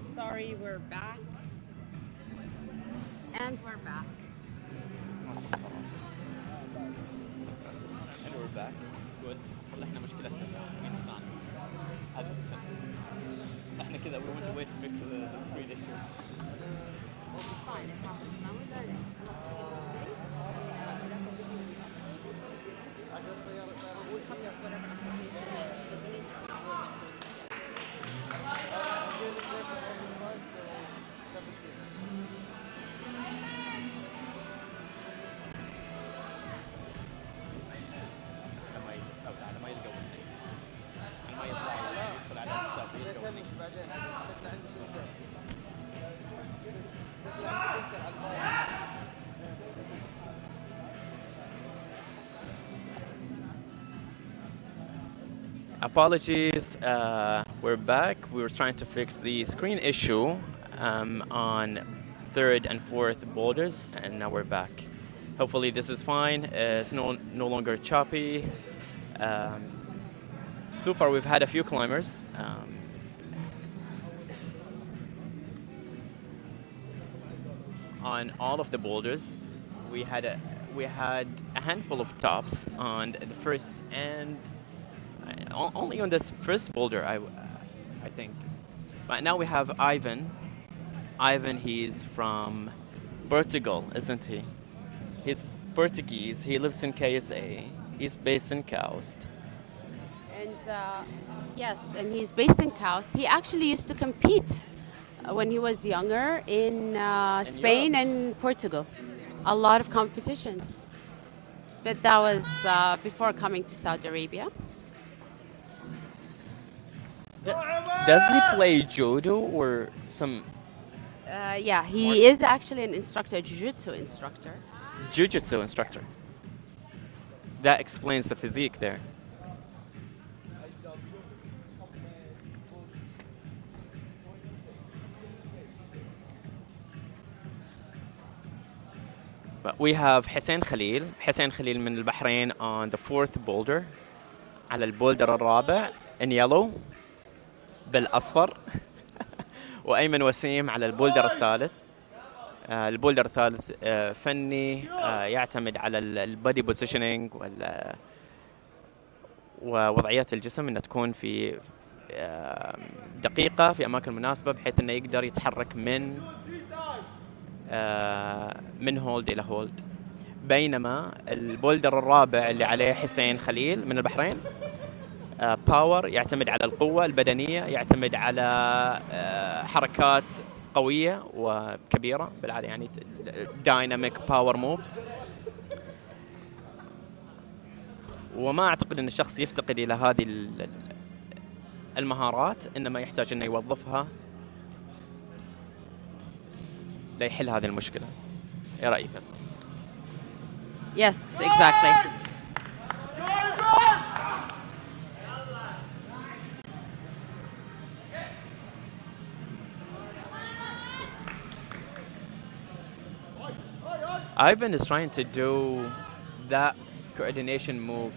Sorry, we're back. And we're back. And we're back. Good. صلحنا مشكلتنا بالسكرين بتاعنا. هذا احنا كذا we went away to fix the screen issue. It's fine, it happens. Now we're learning. على ما يلقى مني. على ما يطلع يدخل على الحساب يلقى مني. بعدين شكله عندي شيء ثاني. شكله عندي تنكر على الفايل. Apologies, we're back. We were trying to fix the screen issue on third and fourth boulders, and now we're back. Hopefully this is fine. It's no longer choppy. So far we've had a few climbers. On all of the boulders, we had a handful of tops on the first and only on this first boulder, I think. But now we have Ivan. Ivan, he's from Portugal, isn't he? He's Portuguese. He lives in KSA. He's based in Kaust. And yes, and he's based in Kaus. He actually used to compete when he was younger in Spain Europe. and Portugal. A lot of competitions. But that was before coming to Saudi Arabia. Does he play judo or some Yeah, he is actually an instructor, jiu-jitsu instructor. jiu-jitsu instructor? That explains the physique there. But we have حسين خليل. حسين خليل من البحرين on the fourth boulder. على البولدر الرابع in yellow بالأصفر. وأيمن وسيم على البولدر الثالث. البولدر الثالث فني يعتمد على البادي بوزيشننج ووضعيات الجسم انها تكون في دقيقة في أماكن مناسبة بحيث انه يقدر يتحرك من هولد إلى هولد. بينما البولدر الرابع اللي عليه حسين خليل من البحرين باور يعتمد على القوة البدنية، يعتمد على حركات قوية وكبيرة بالعادة، يعني دايناميك باور موفز. وما أعتقد أن الشخص يفتقد إلى هذه المهارات، إنما يحتاج أنه يوظفها ليحل هذه المشكلة. إيه رأيك أسماء؟ Yes, exactly. Ivan is trying to do that coordination move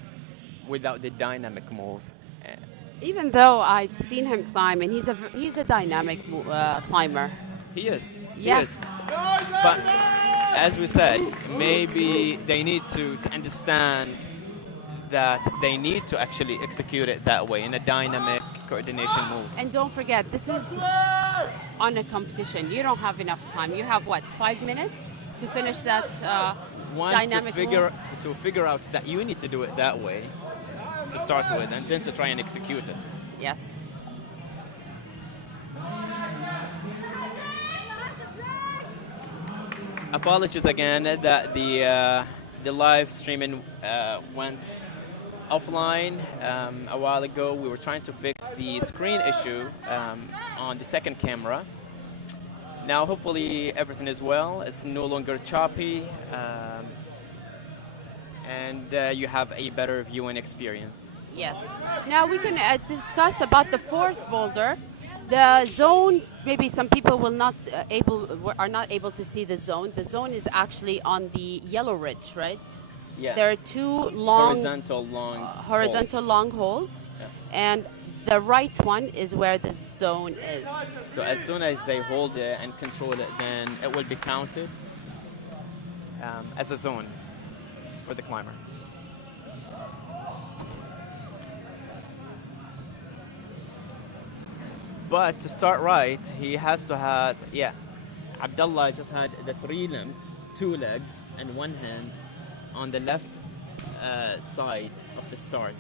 without the dynamic move. Even though I've seen him climb, and he's a dynamic climber. He is. He Yes. is. But as we said, maybe they need to understand that they need to actually execute it that way in a dynamic coordination move. And don't forget, this is on a competition. You don't have enough time. You have what, 5 minutes to finish that dynamic move? To figure out that you need to do it that way to start with, and then to try and execute it. Yes. Apologies again that the live streaming went offline a while ago. We were trying to fix the screen issue on the second camera. Now hopefully everything is well. It's no longer choppy, and you have a better viewing experience. Yes. Now we can discuss about the fourth boulder. The zone, maybe some people are not able to see the zone. The zone is actually on the yellow ridge, right? Yeah. There are two long horizontal long long holds, Yeah. and The right one is where the zone is. So as soon as they hold it and control it, then it will be counted as a zone for the climber. But to start right, he has to have, yeah, Abdullah just had the 3 limbs, 2 legs, and 1 hand on the left side of the start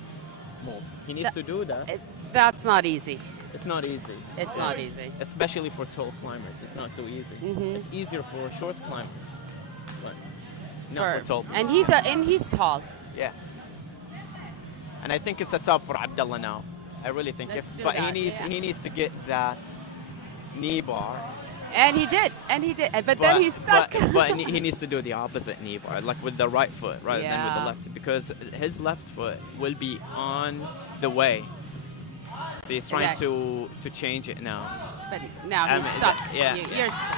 move. He needs to do that. That's not easy. It's not easy. It's not easy. Especially for tall climbers. It's not so easy. It's easier for short climbers. But not for tall. And he's tall. Yeah. And I think it's a top for Abdullah now. I really think Let's do but that, he needs to get that knee bar. And he did. But then he's stuck. But he needs to do the opposite knee bar, like with the right foot rather than with the Yeah. left, because his left foot will be on the way. So he's trying to change it now. But now he's stuck. You're stuck.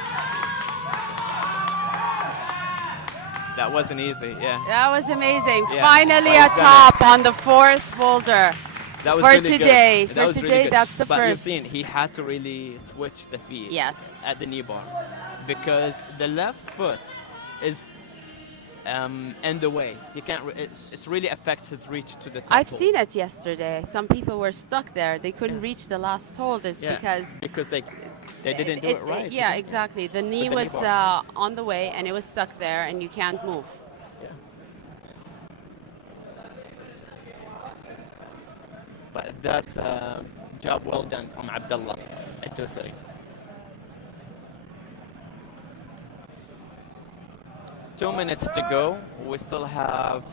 That wasn't easy, yeah. That was amazing. Yeah, Finally a that was top on the 4th boulder. That was For really today. good. For was today, really good. that's the but you've first. seen, he had to really switch the feet Yes. at the knee bar, because the left foot is in the way. He can't. It really affects his reach to the top. I've hole. seen it yesterday. Some people were stuck there. They couldn't reach the last hold Yeah, because they didn't do it right. yeah, exactly. The knee the knee was bar. on the way and it was stuck there and you can't move. Yeah. But that's a job well done from Abdullah al-Dusari. Two minutes to go. We still have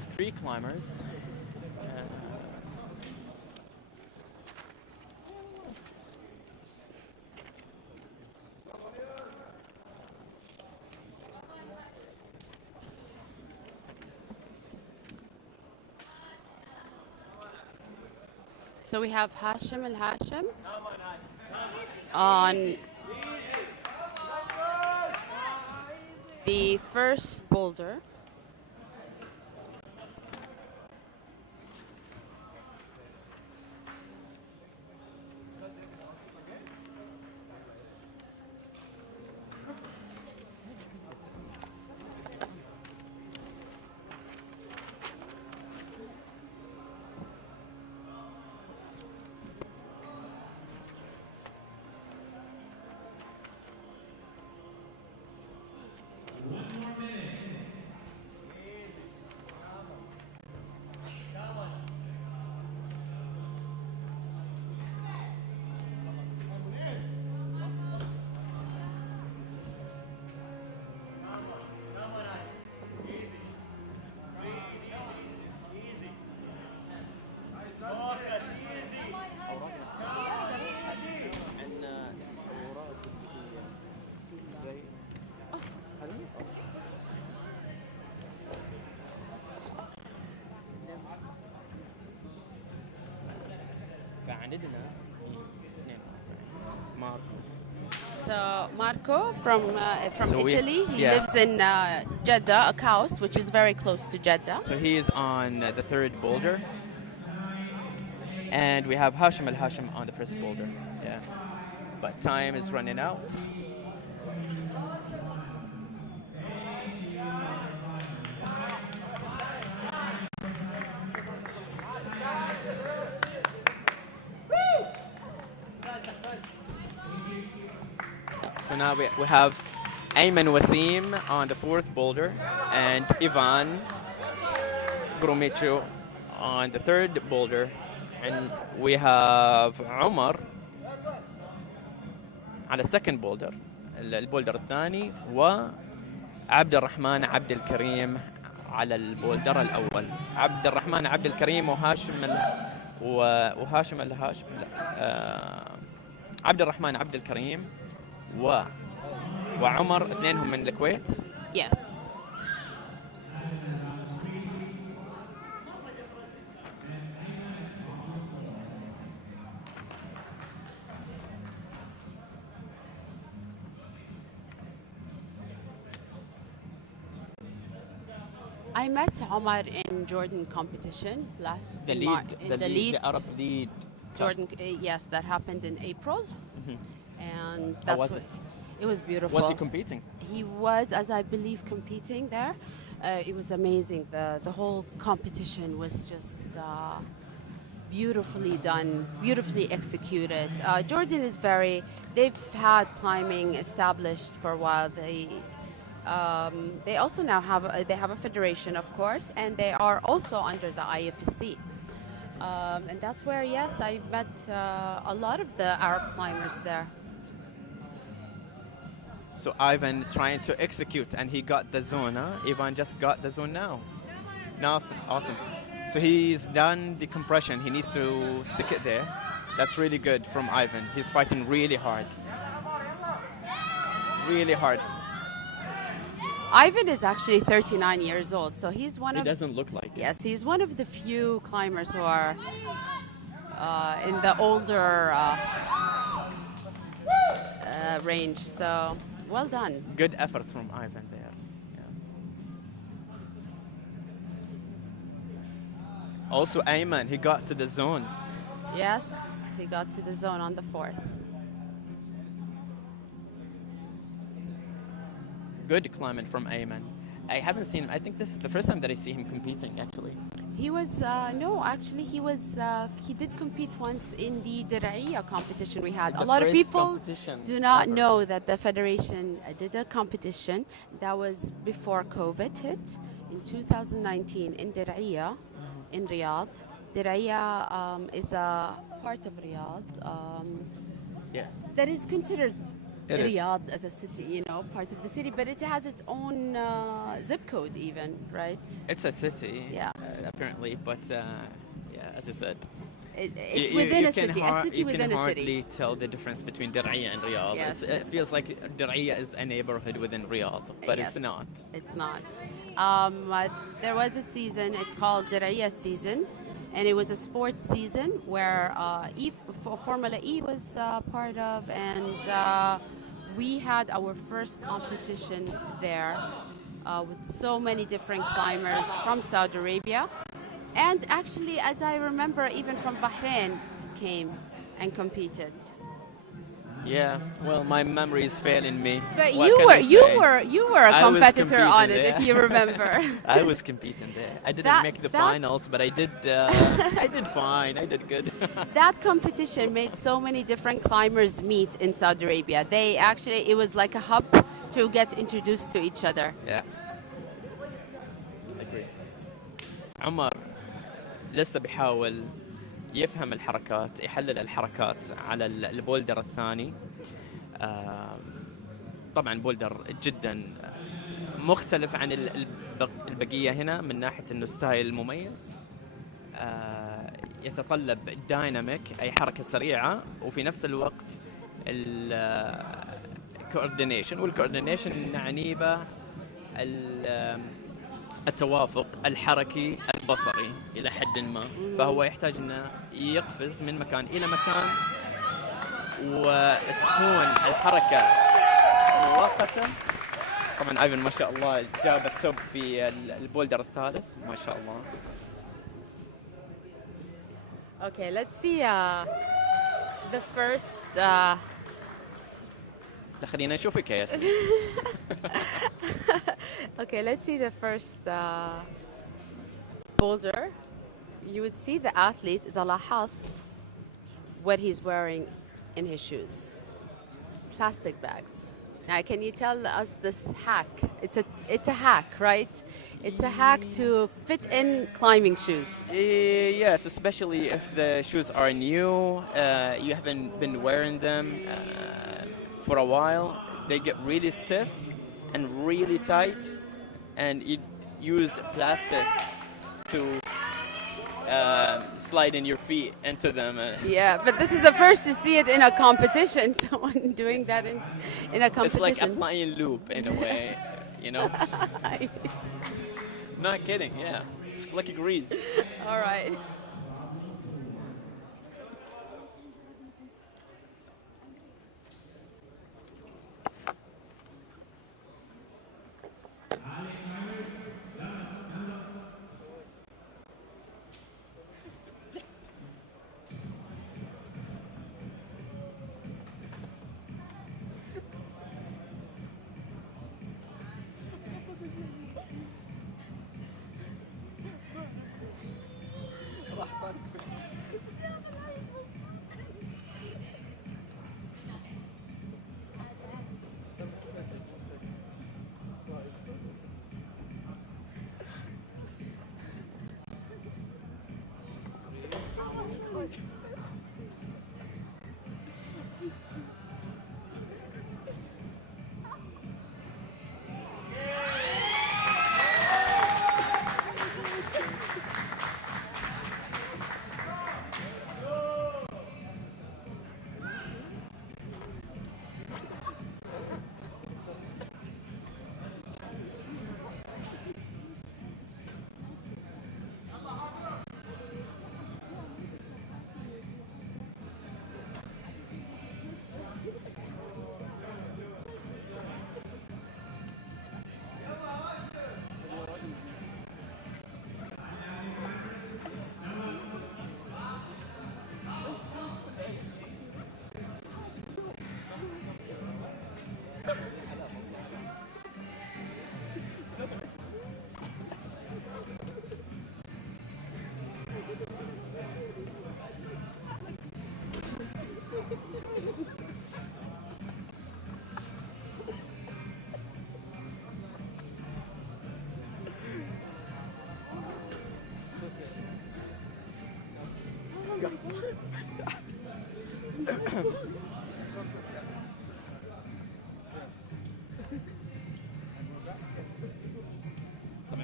3 climbers. So we have Hashim al-Hashim on the first boulder. So Marco from So Italy, he lives in Jeddah, a house which is very close to Jeddah. So he is on the 3rd boulder. And we have Hashim al-Hashim on the first boulder. Yeah. But time is running out. So now we have Ayman Wasim on the 4th boulder and Ivan Grumichu on the 3rd boulder. And we have Umar على second boulder البولدر الثاني وعبد الرحمن عبد الكريم على البولدر الأول. عبد الرحمن عبد الكريم وهاشم الهاشم عبد الرحمن عبد الكريم وعمر اثنينهم من الكويت. Yes. I met Omar in Jordan competition last The in lead, in the the lead, lead the Arab lead. Cup. Jordan. Yes, that happened in April, and How that's was what, it? It was beautiful. Was he competing? He was, as I believe, competing there. It was amazing. The whole competition was just beautifully done, beautifully executed. Jordan is very. They've had climbing established for a while. They also now have they have a federation, of course, and they are also under the IFSC. And that's where, yes, I met a lot of the Arab climbers there. So Ivan trying to execute, and he got the zone. Huh? Ivan just got the zone now. Awesome, awesome. So he's done the compression. He needs to stick it there. That's really good from Ivan. He's fighting really hard. Really hard. Ivan is actually 39 years old, so he's one He of. doesn't look like it. Yes, he's one of the few climbers who are in the older range. So well done. Good effort from Ivan there. Yeah. Also, Ayman, he got to the zone. Yes, he got to the zone on the 4th. Good climbing from Ayman. I haven't seen him. I think this is the first time that I see him competing, actually. He was no, actually he did compete once in the Diraiya competition we had. The A lot of first people competition do not ever. know that the federation did a competition that was before COVID hit in 2019 in Diraiya, in Riyadh. Diraiya is a part of Riyadh Yeah. that is considered It is. Riyadh as a city, you know, part of the city, but it has its own zip code even, right? It's a city, Yeah. apparently, but yeah, as you said. It's within a city, a city within You can a hardly city. tell the difference between Diraiya and Riyadh. Yes. It feels like Diraiya is a neighborhood within Riyadh, but Yes. it's not. It's not. There was a season, it's called Diraiya season, and it was a sports season where Formula E was part of, and we had our first competition there with so many different climbers from Saudi Arabia. And actually, as I remember, even from Bahrain came and competed. Yeah, well, my memory is failing me. But What you can I say? you were a I was competitor on competing it, if there. you remember. I was competing there. I didn't That- make the that- finals, but I did. I did fine. I did good. That competition made so many different climbers meet in Saudi Arabia. It was like a hub to get introduced to each other. Yeah. Agree. عمر لسه بيحاول يفهم الحركات، يحلل الحركات على البولدر الثاني. طبعا بولدر جدا مختلف عن البقية هنا من ناحية انه ستايل مميز. يتطلب دايناميك، اي حركة سريعة، وفي نفس الوقت الكوردينيشن، والكوردينيشن نعني به التوافق الحركي البصري إلى حد ما. فهو يحتاج أنه يقفز من مكان إلى مكان وتكون الحركة مؤقتة. طبعا ايفن ما شاء الله جاب التوب في البولدر الثالث ما شاء الله. Okay, let's see the first. لا خلينا نشوفك يا ياسمين. Okay, let's see the first boulder. You would see the athlete إذا لاحظت what he's wearing in his shoes. Plastic bags. Now, can you tell us this hack? It's a hack, right? It's a hack to fit in climbing shoes. Yes, especially if the shoes are new, you haven't been wearing them for a while. They get really stiff and really tight, and you use plastic to slide in your feet into them. Yeah, but this is the first to see it in a competition. Someone doing that in a competition. It's like applying lube in a way, you know? Not kidding, yeah. It's like a grease. All right.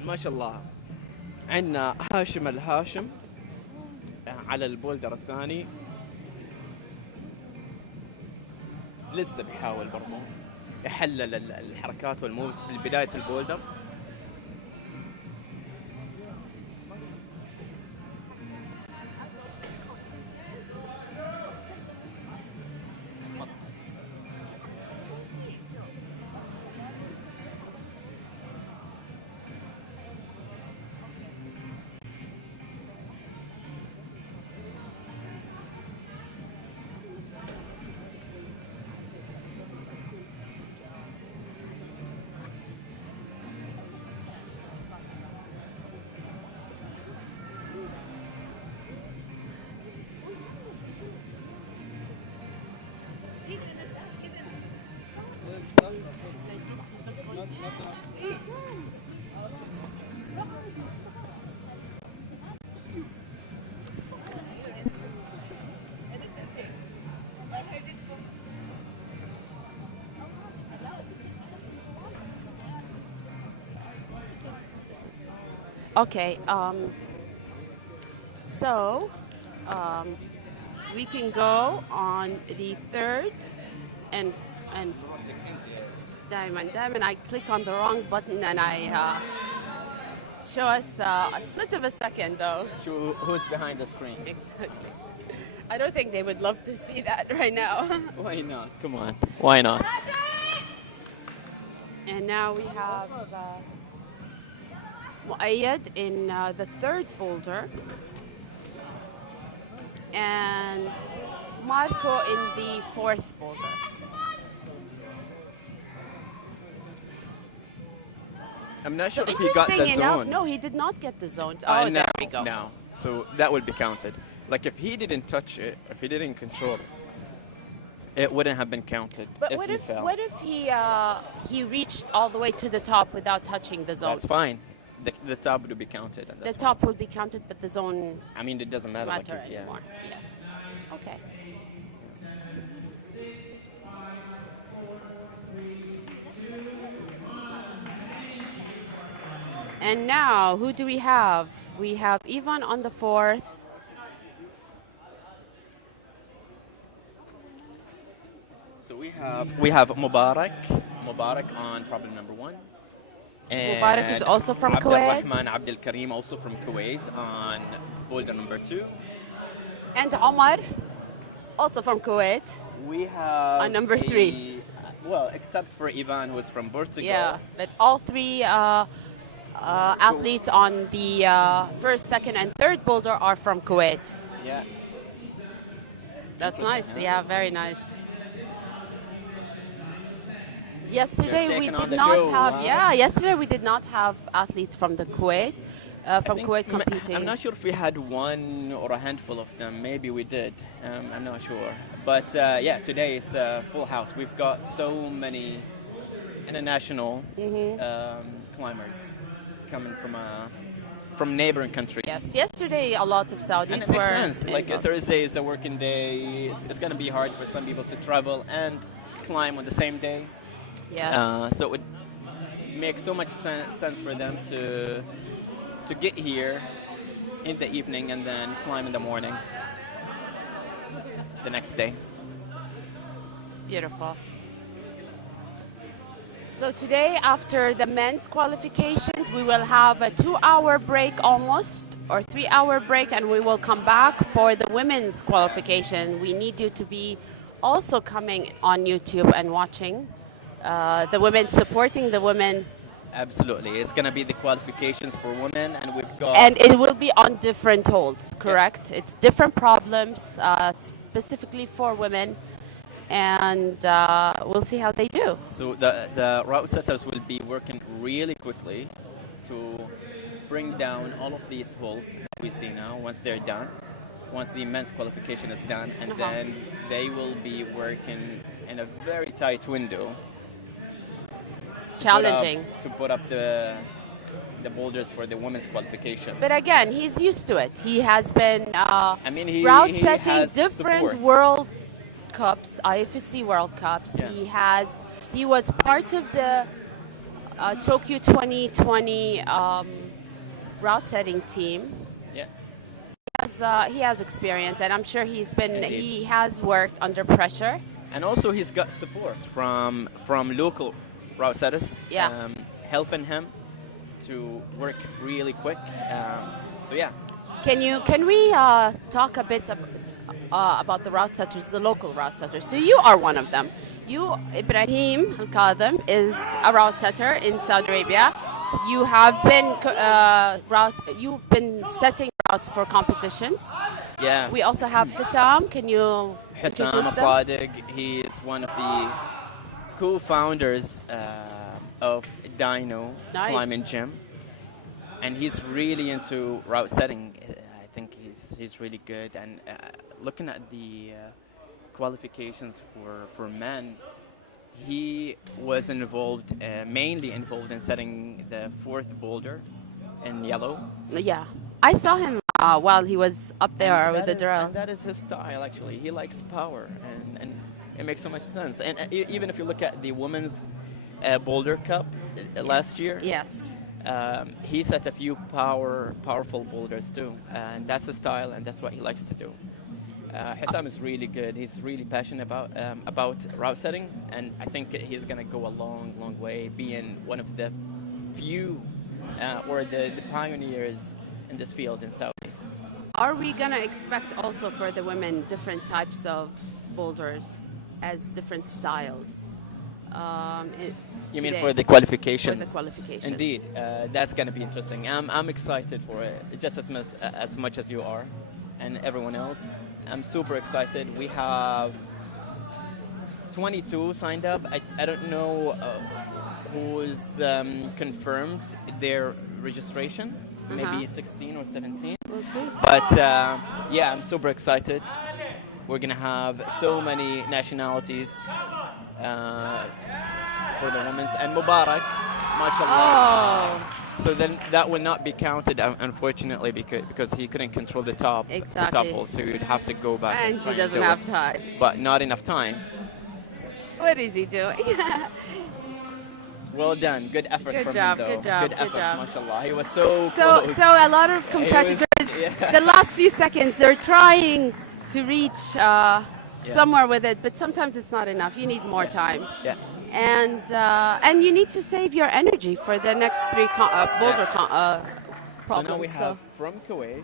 ما شاء الله. عندنا هاشم الهاشم على البولدر الثاني، لسه بيحاول برضه يحلل الحركات والموفز بداية البولدر. Okay. So we can go on the third and diamond. I click on the wrong button and I show us a split of a second though. Who's behind the screen? Exactly. I don't think they would love to see that right now. Why not? Come on. Why not? And now we have Muayyad in the third boulder and Marco in the fourth boulder. I'm not sure if he got the Interesting enough, zone. no, he did not get the zone. Oh, there we go. Now, so that will be counted. Like if he didn't touch it, if he didn't control it, it wouldn't have been counted. But if what he if fell. he reached all the way to the top without touching the zone? That's fine. The top would be counted. And The that's top will be counted, but the zone fine. I mean, it doesn't matter. matter Like, anymore. Yes. Okay. And now, who do we have? We have Ivan on the fourth. So we have Mubarak on problem number 1. And Mubarak is also from Kuwait. Abdul Abdul Karim also from Kuwait on boulder number 2. And Omar, also from Kuwait. We have On number 3. Well, except for Ivan, who's from Portugal. Yeah, but all three athletes on the first, second, and third boulder are from Kuwait. Yeah. That's Interesting, nice. huh? Yeah, very nice. Yesterday we taking on did the not show, have. huh? Yeah, yesterday we did not have athletes from the Kuwait, from Kuwait competing. I'm not sure if we had one or a handful of them. Maybe we did. I'm not sure. But yeah, today is full house. We've got so many international climbers coming from neighboring countries. Yes, yesterday a lot of Saudis And it were. makes sense. Like involved. Thursday is a working day. It's going to be hard for some people to travel and climb on the same day. Yes. So it would make so much sense for them to get here in the evening and then climb in the morning the next day. Beautiful. So today, after the men's qualifications, we will have a 2-hour break almost, or 3-hour break, and we will come back for the women's qualification. We need you to be also coming on YouTube and watching the women, supporting the women. Absolutely. It's going to be the qualifications for women, and we've got... And it will be on different holds, correct? It's different problems, specifically for women. And we'll see how they do. So the route setters will be working really quickly to bring down all of these holes that we see now once they're done, once the men's qualification is done, and then they will be working in a very tight window. Challenging. To put up the boulders for the women's qualification. But again, he's used to it. He has been I mean, route he setting has different support. World Cups, IFSC World Cups. Yeah. He was part of the Tokyo 2020 route setting team. Yeah. He has experience, and I'm sure Indeed. he has worked under pressure. And also he's got support from local route setters, Yeah. helping him to work really quick. So yeah. Can we talk a bit about the route setters, the local route setters? So you are one of them. You, Ibrahim Al-Kadhim, is a route setter in Saudi Arabia. You have been you've been setting routes for competitions. Yeah. We also have Hissam. Can you Hissam introduce them? Sadiq, he is one of the co-founders of DYNO Nice. Climbing Gym, and he's really into route setting. I think he's really good. And looking at the qualifications for men, he was involved, mainly involved in setting the fourth boulder in yellow. Yeah, I saw him while he was up there And with that the is- drill. and that is his style, actually. He likes power, and it makes so much sense. And even if you look at the Women's Boulder Cup last year, Yes. he set a few powerful boulders too, and that's his style, and that's what he likes to do. Hissam is really good. He's really passionate about route setting, and I think he's gonna go a long way, being one of the few or the pioneers in this field in Saudi. Are we gonna expect also for the women different types of boulders as different styles? You mean today? for the For qualifications? the qualifications. Indeed, that's going to be interesting. I'm excited for it, just as much as you are, and everyone else. I'm super excited. We have 22 signed up. I don't know who's confirmed their registration. Maybe 16 or 17. We'll see. But yeah, I'm super excited. We're gonna have so many nationalities for the women's, and Mubarak, mashallah. Oh, So then that will not be counted, unfortunately, because he couldn't control the top Exactly. hole, so you'd have to go back. and try he doesn't do have it. time. But not enough time. What is he doing? Well done, good effort Good from job, him, though. good job, good effort, job. mashallah. He was so so close. a lot of He was- competitors, yeah. the last few seconds, they're trying to reach somewhere with it, but sometimes it's not enough. You need more time. Yeah. And you need to save your energy for the next three boulder problems. So now we have from Kuwait,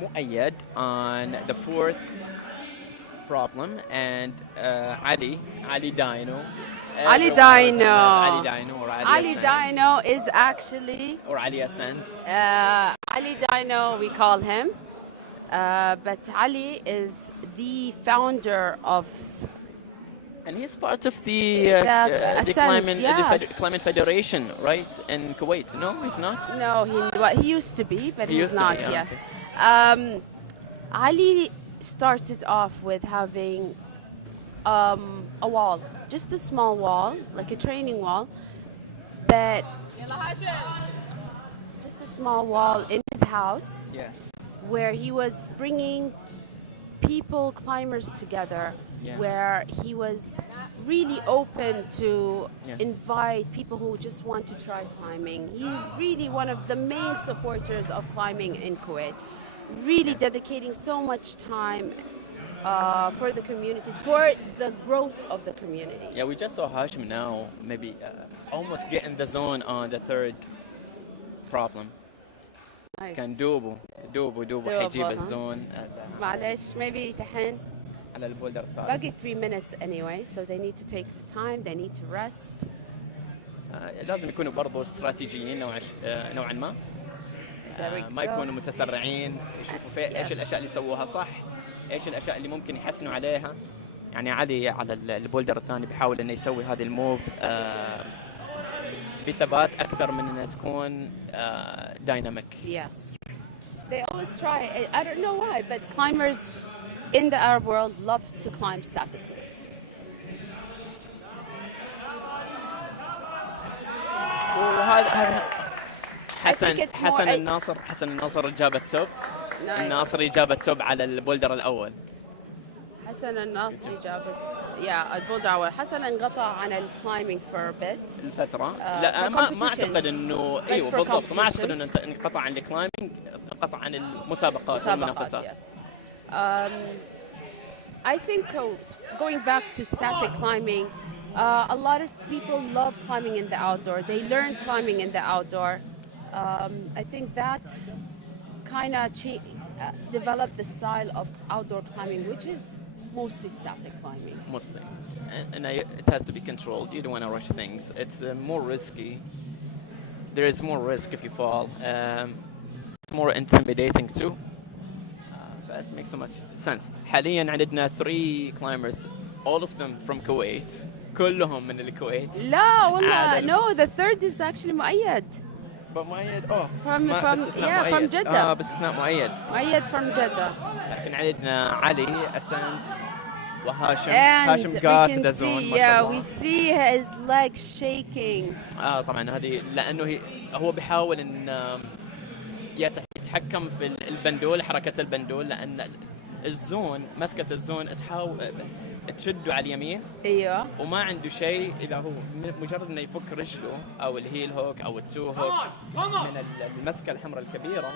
Muayyad on the fourth problem, and Ali DYNO. Ali Everyone knows him DYNO. as Ali DYNO or Ali Ali Ascent, DYNO is actually or Ali Ascent. Ali DYNO, we call him, but Ali is the founder of And he's part of the Ascent, yes. Climbing Federation, right, in Kuwait. No, he's not. No, he used to be, but He he's used to not. be, yeah, Yes, Ali started off with having a wall, just a small wall, like a training wall, but just a small wall in his house Yeah. where he was bringing people, climbers together, Yeah. where he was really open to Yeah. invite people who just want to try climbing. He's really one of the main supporters of climbing in Kuwait, really dedicating so much time for the community, for the growth of the community. Yeah, we just saw Hashim now, maybe almost get in the zone on the third problem. Nice. كان دوبه دوبه، حيجيب ها؟ الزون معلش, maybe دحين على البولدر الثالث. باقي 3 minutes anyway, so they need to take the time, they need to rest. لازم يكونوا برضو استراتيجيين نوعا ما. There we ما go. يكونوا متسرعين، يشوفوا في ايش Yes. الاشياء اللي سووها صح، ايش الاشياء اللي ممكن يحسنوا عليها. يعني علي على البولدر الثاني بيحاول انه يسوي هذه الموف بثبات اكثر من انها تكون دايناميك. Yes. They always try. I don't know why, but climbers in the Arab world love to climb statically. وهذا I think it's more- حسن الناصر جاب التوب. Nice. الناصري جاب التوب على البولدر الاول. حسن الناصري جابت البولدر. حسن انقطع عن الكلايمينج for a bit. الفترة for لا ما competitions. اعتقد انه Like ايوه for بالضبط ما اعتقد competitions. انه انقطع عن الكلايمينج، انقطع عن المسابقات والمنافسات. yes. I think going back to static climbing, a lot of people love climbing in the outdoor. They learn climbing in the outdoor. I think that kind of developed the style of outdoor climbing, which is mostly static climbing. Mostly, and it has to be controlled. You don't want to rush things. It's more risky. There is more risk if you fall. It's more intimidating too. That makes so much sense. حاليا عندنا 3 climbers, all of them from Kuwait. كلهم من الكويت. لا والله عادل. no, the third is actually مؤيد. مؤيد from جدة. باستثناء مؤيد from Jeddah. لكن عندنا علي أسانس وهاشم. And هاشم we got can the zone see, ما شاء الله. we see his legs shaking. طبعا هذه لأنه هو بيحاول إن يتحكم في البندول، حركة البندول، لأن الزون مسكة الزون تحاول تشده على اليمين. ايوه. وما عنده شيء اذا هو مجرد انه يفك رجله او الهيل هوك او التو هوك من المسكه الحمراء الكبيره،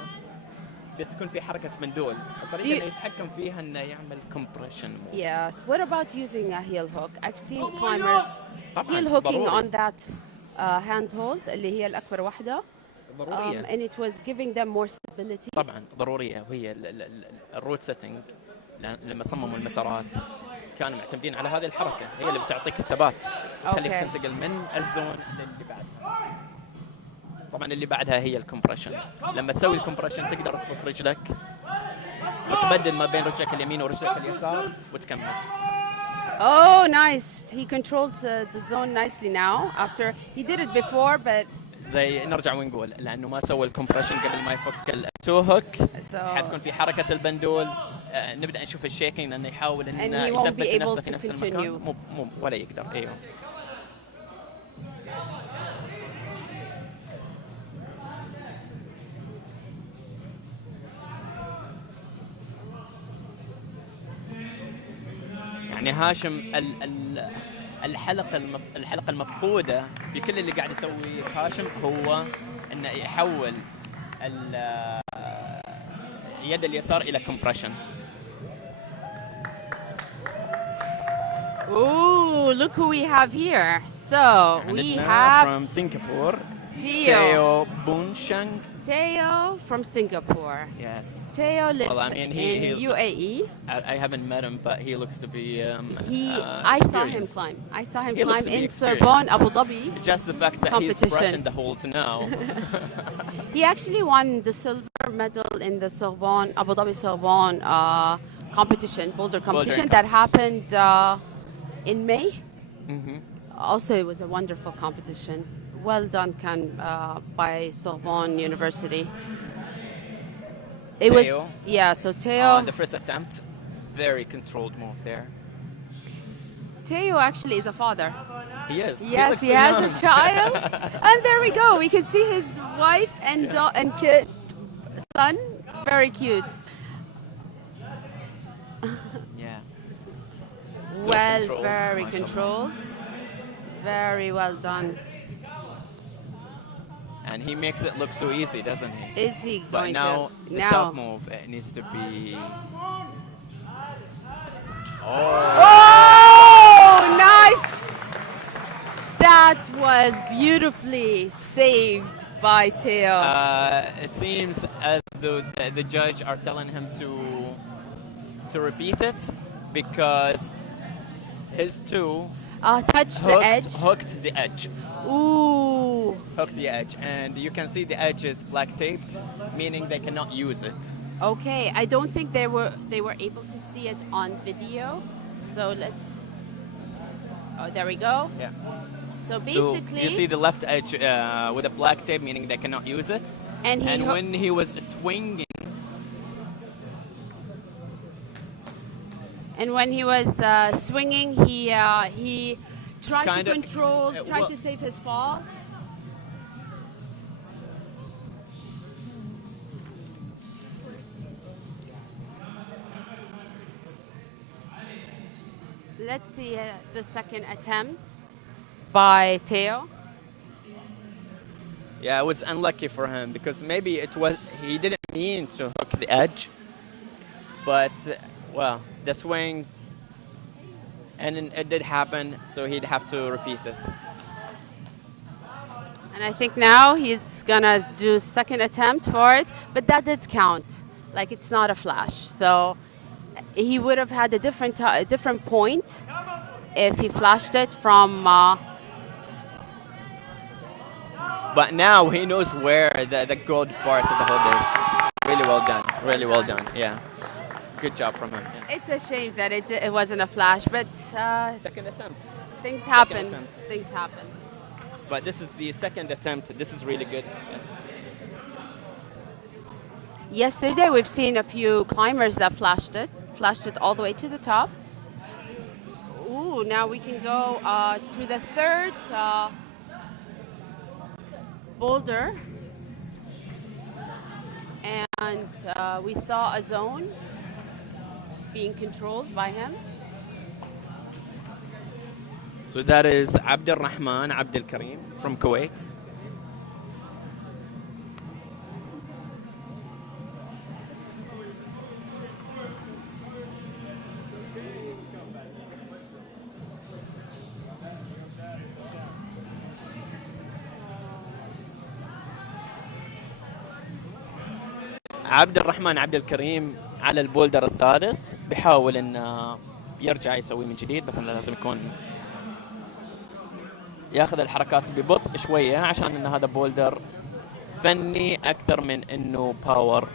بتكون في حركه بندول. الطريقه اللي يتحكم فيها انه يعمل compression. Yes. What about using a heel hook? I've seen climbers heel hooking ضروري. on that handhold اللي هي الأكبر واحدة. ضروريه. And it was giving them more stability. طبعا ضروريه، وهي الروت سيتنج لما صمموا المسارات كانوا معتمدين على هذه الحركه، هي اللي بتعطيك الثبات، تخليك تنتقل من الزون للي بعدها. طبعا اللي بعدها هي الكمبريشن. لما تسوي الكمبريشن تقدر تفك رجلك وتبدل ما بين رجلك اليمين ورجلك اليسار وتكمل. Oh, nice. He controlled the zone nicely now after he did it before, but زي نرجع ونقول لانه ما سوى الكمبريشن قبل ما يفك التو هوك، حتكون في حركه البندول. نبدا نشوف الشيكينج لانه يحاول انه يثبت نفسه في نفس المكان، مو ولا يقدر. ايوه. يعني هاشم الحلقة المفقودة في كل اللي قاعد يسويه هاشم هو انه يحول يد اليسار الى compression. ooh, look who we have here. So we have from Singapore, Theo Bunshang. Theo from Singapore. Yes. Theo lives he in UAE. I haven't met him, but he looks to be I saw him climb. I saw him He looks climb to be in experienced. Sorbonne, Abu Dhabi. Just the fact that he's Competition. brushing the holes now. He actually won the silver medal in the Sorbonne, Abu Dhabi Sorbonne competition, boulder competition that happened in May. Mm-hmm. Also, it was a wonderful competition. Well done, by Sorbonne University. It Theo. was so Theo. On the first attempt, very controlled move there. Theo actually is a father. He is. Yes, looks he so has young. a child, and there we go. We can see his wife and kid, son, very cute. Yeah. Well, controlled, very mashallah. controlled, very well done. And he makes it look so easy, doesn't he? Is he But going now to the now? top move it needs to be. Oh, nice! That was beautifully saved by Theo. It seems as though the judge are telling him to repeat it because his two Touch the edge. hooked the edge. Ooh. Hooked the edge, and you can see the edge is black taped, meaning they cannot use it. Okay, I don't think they were able to see it on video. So let's. Oh, there we go. Yeah. So So basically, you see the left edge with a black tape, meaning they cannot use it. and he when he was swinging, swinging, he tried Kind to of- control, tried well- to save his fall. let's see the second attempt by Teo. Yeah, it was unlucky for him because maybe he didn't mean to hook the edge, but well, the swing, and it did happen, so he'd have to repeat it. And I think now he's gonna do second attempt for it, but that did count. Like it's not a flash, so he would have had a different point if he flashed it from. But now he knows where the good part of the hold is. Really well done. Really well done. Yeah. Good job from him. Yeah. It's a shame that it wasn't a flash, but Second attempt. things Second happen. attempt. Things happen. But this is the second attempt. This is really good. Yeah. Yesterday we've seen a few climbers that flashed it all the way to the top. Ooh, now we can go to the third boulder. And we saw a zone being controlled by him. So that is Abdul Rahman Abdul Karim from Kuwait. عبد الرحمن عبد الكريم على البولدر الثالث بيحاول انه يرجع يسوي من جديد، بس انه لازم يكون ياخذ الحركات ببطء شويه عشان ان هذا بولدر فني اكثر من انه باور.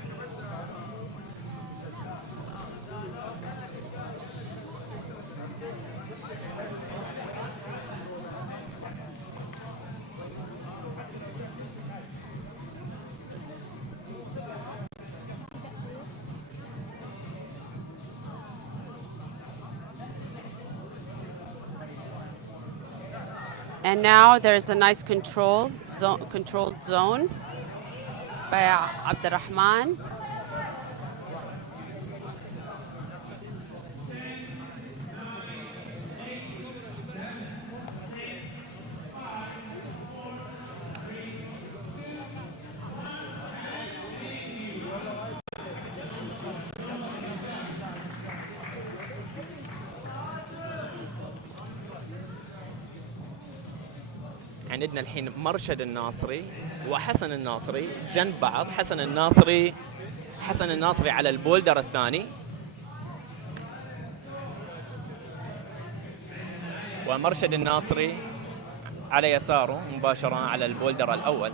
And now there's a nice controlled zone by Abdurrahman. عندنا الحين مرشد الناصري وحسن الناصري جنب بعض. حسن الناصري على البولدر الثاني، ومرشد الناصري على يساره مباشرة على البولدر الأول.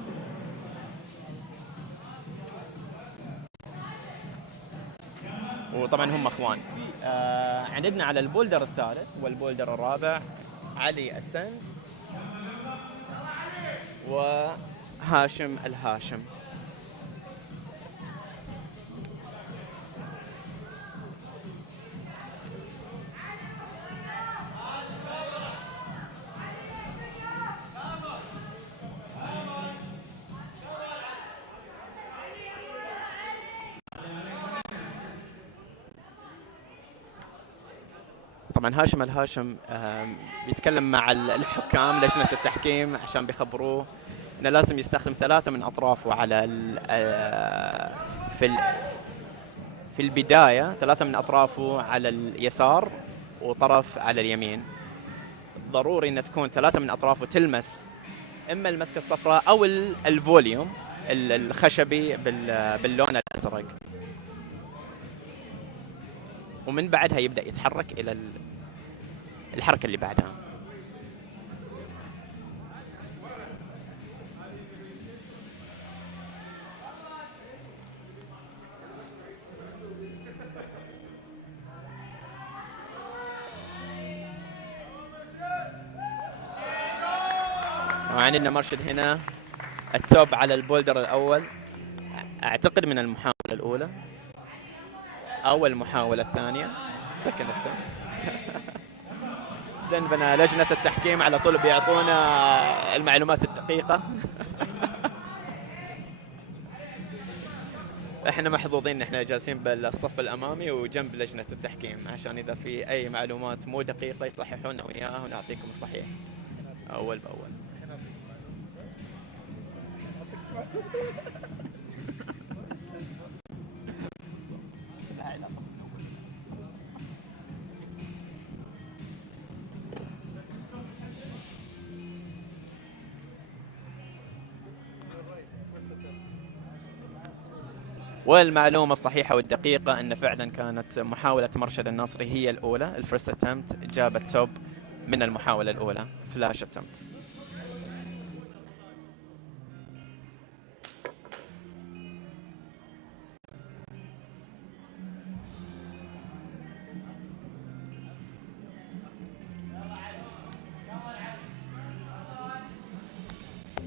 وطبعا هم اخوان. عندنا على البولدر الثالث والبولدر الرابع علي السند وهاشم الهاشم. طبعا هاشم الهاشم بيتكلم مع الحكام لجنة التحكيم عشان بيخبروه انه لازم يستخدم 3 من اطرافه على في البداية 3 من اطرافه على اليسار وطرف على اليمين. ضروري ان تكون 3 من اطرافه تلمس اما المسكة الصفراء او الفوليوم الخشبي باللون الازرق، ومن بعدها يبدأ يتحرك إلى الحركة اللي بعدها. وعندنا مرشد هنا التوب على البولدر الأول، أعتقد من المحاولة الأولى أو المحاولة الثانية second attempt. جنبنا لجنة التحكيم على طول بيعطونا المعلومات الدقيقة. احنا محظوظين ان احنا جالسين بالصف الامامي وجنب لجنه التحكيم عشان اذا في اي معلومات مو دقيقه يصححونا وياها ونعطيكم الصحيح اول باول. والمعلومة الصحيحة والدقيقة أن فعلا كانت محاولة مرشد الناصري هي الأولى، الفيرست اتمت جابت توب من المحاولة الأولى، فلاش اتمت.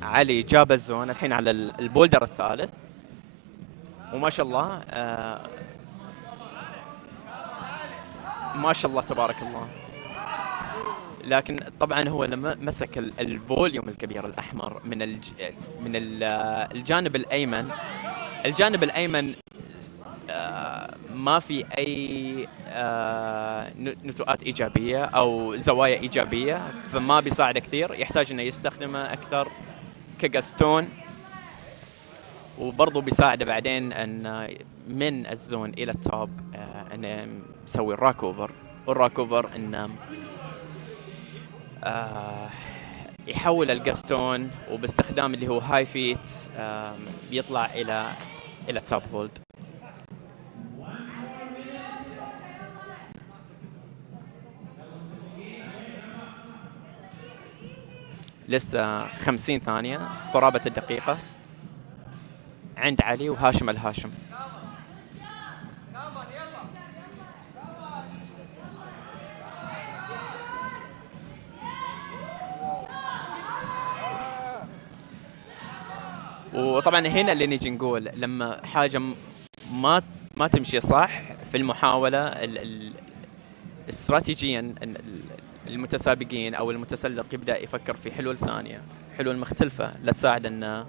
علي جاب الزون الحين على البولدر الثالث، وما شاء الله ما شاء الله تبارك الله. لكن طبعا هو لما مسك الفوليوم الكبير الاحمر من الجانب الايمن، الجانب الايمن ما في اي نتوءات ايجابيه او زوايا ايجابيه، فما بيساعد كثير، يحتاج انه يستخدمه اكثر كجاستون. وبرضه بيساعده بعدين ان من الزون الى التوب انه يسوي الراك اوفر، والراك اوفر انه يحول الجاستون وباستخدام اللي هو هاي فيت يطلع الى التوب هولد. لسه 50 ثانية قرابة الدقيقة عند علي وهاشم الهاشم. وطبعا هنا اللي نيجي نقول لما حاجة ما تمشي صح في المحاولة استراتيجيا المتسابقين او المتسلق يبدأ يفكر في حلول ثانية، حلول مختلفة لا تساعد انه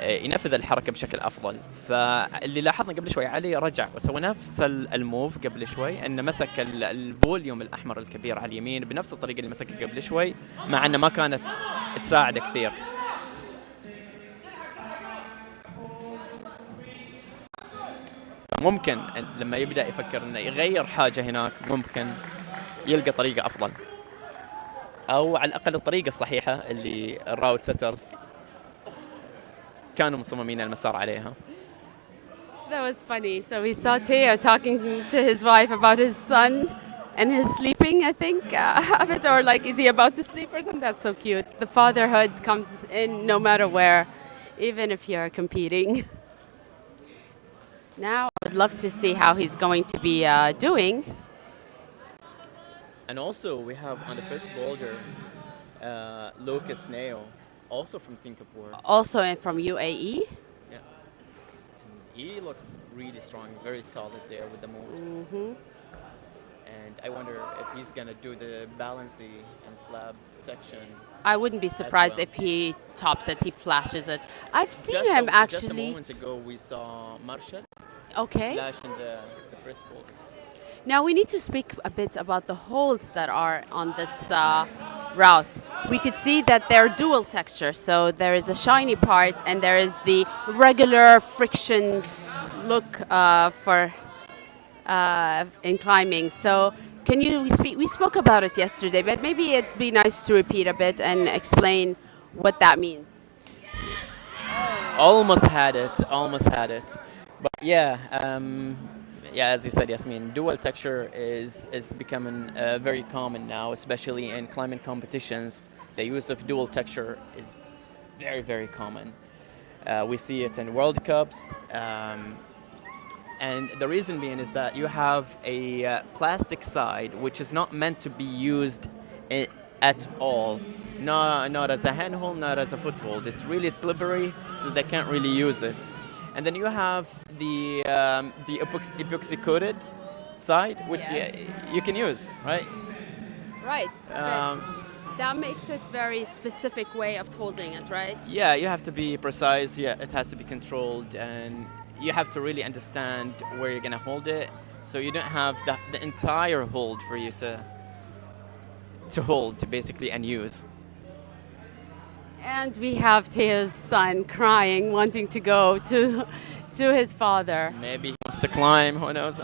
ينفذ الحركة بشكل افضل. فاللي لاحظنا قبل شوي علي رجع وسوى نفس الموف قبل شوي، انه مسك الفوليوم الاحمر الكبير على اليمين بنفس الطريقة اللي مسكها قبل شوي، مع انه ما كانت تساعد كثير. ممكن لما يبدأ يفكر انه يغير حاجة هناك ممكن يلقى طريقة افضل، او على الاقل الطريقة الصحيحة اللي الراوت سيترز كانوا مصممين المسار عليها. That was funny. So we saw Teo talking to his wife about his son and his sleeping, I think, habit, or like, is he about to sleep or something? That's so cute. The fatherhood comes in no matter where, even if you're competing. Now I would love to see how he's going to be doing. And also we have on the first boulder Lucas Neo, also from Singapore. Also from UAE. Yeah. He looks really strong, very solid there with the moves. Mm-hmm. And I wonder if he's gonna do the balancy and slab section. I wouldn't be surprised well. if he tops it, he flashes it. I've seen him Just a actually. moment ago we saw Marshall Okay. flash in the first boulder. Now we need to speak a bit about the holes that are on this route. We could see that they're dual texture, so there is a shiny part and there is the regular friction look in climbing. So can you speak? We spoke about it yesterday, but maybe it'd be nice to repeat a bit and explain what that means. Almost had it. But yeah, as you said, Yasmin, dual texture is becoming very common now, especially in climbing competitions. The use of dual texture is very, very common. We see it in World Cups, and the reason being is that you have a plastic side which is not meant to be used at all. Not as a handhold, not as a foothold. It's really slippery, so they can't really use it. And then you have the epoxy coated side, which Yes. you can use, right? Right. That makes it very specific way of holding it, right? Yeah, you have to be precise. Yeah, it has to be controlled, and you have to really understand where you're gonna hold it, so you don't have the entire hold for you to hold basically and use. And we have Teo's son crying, wanting to go to his father. Maybe he wants to climb. Who knows?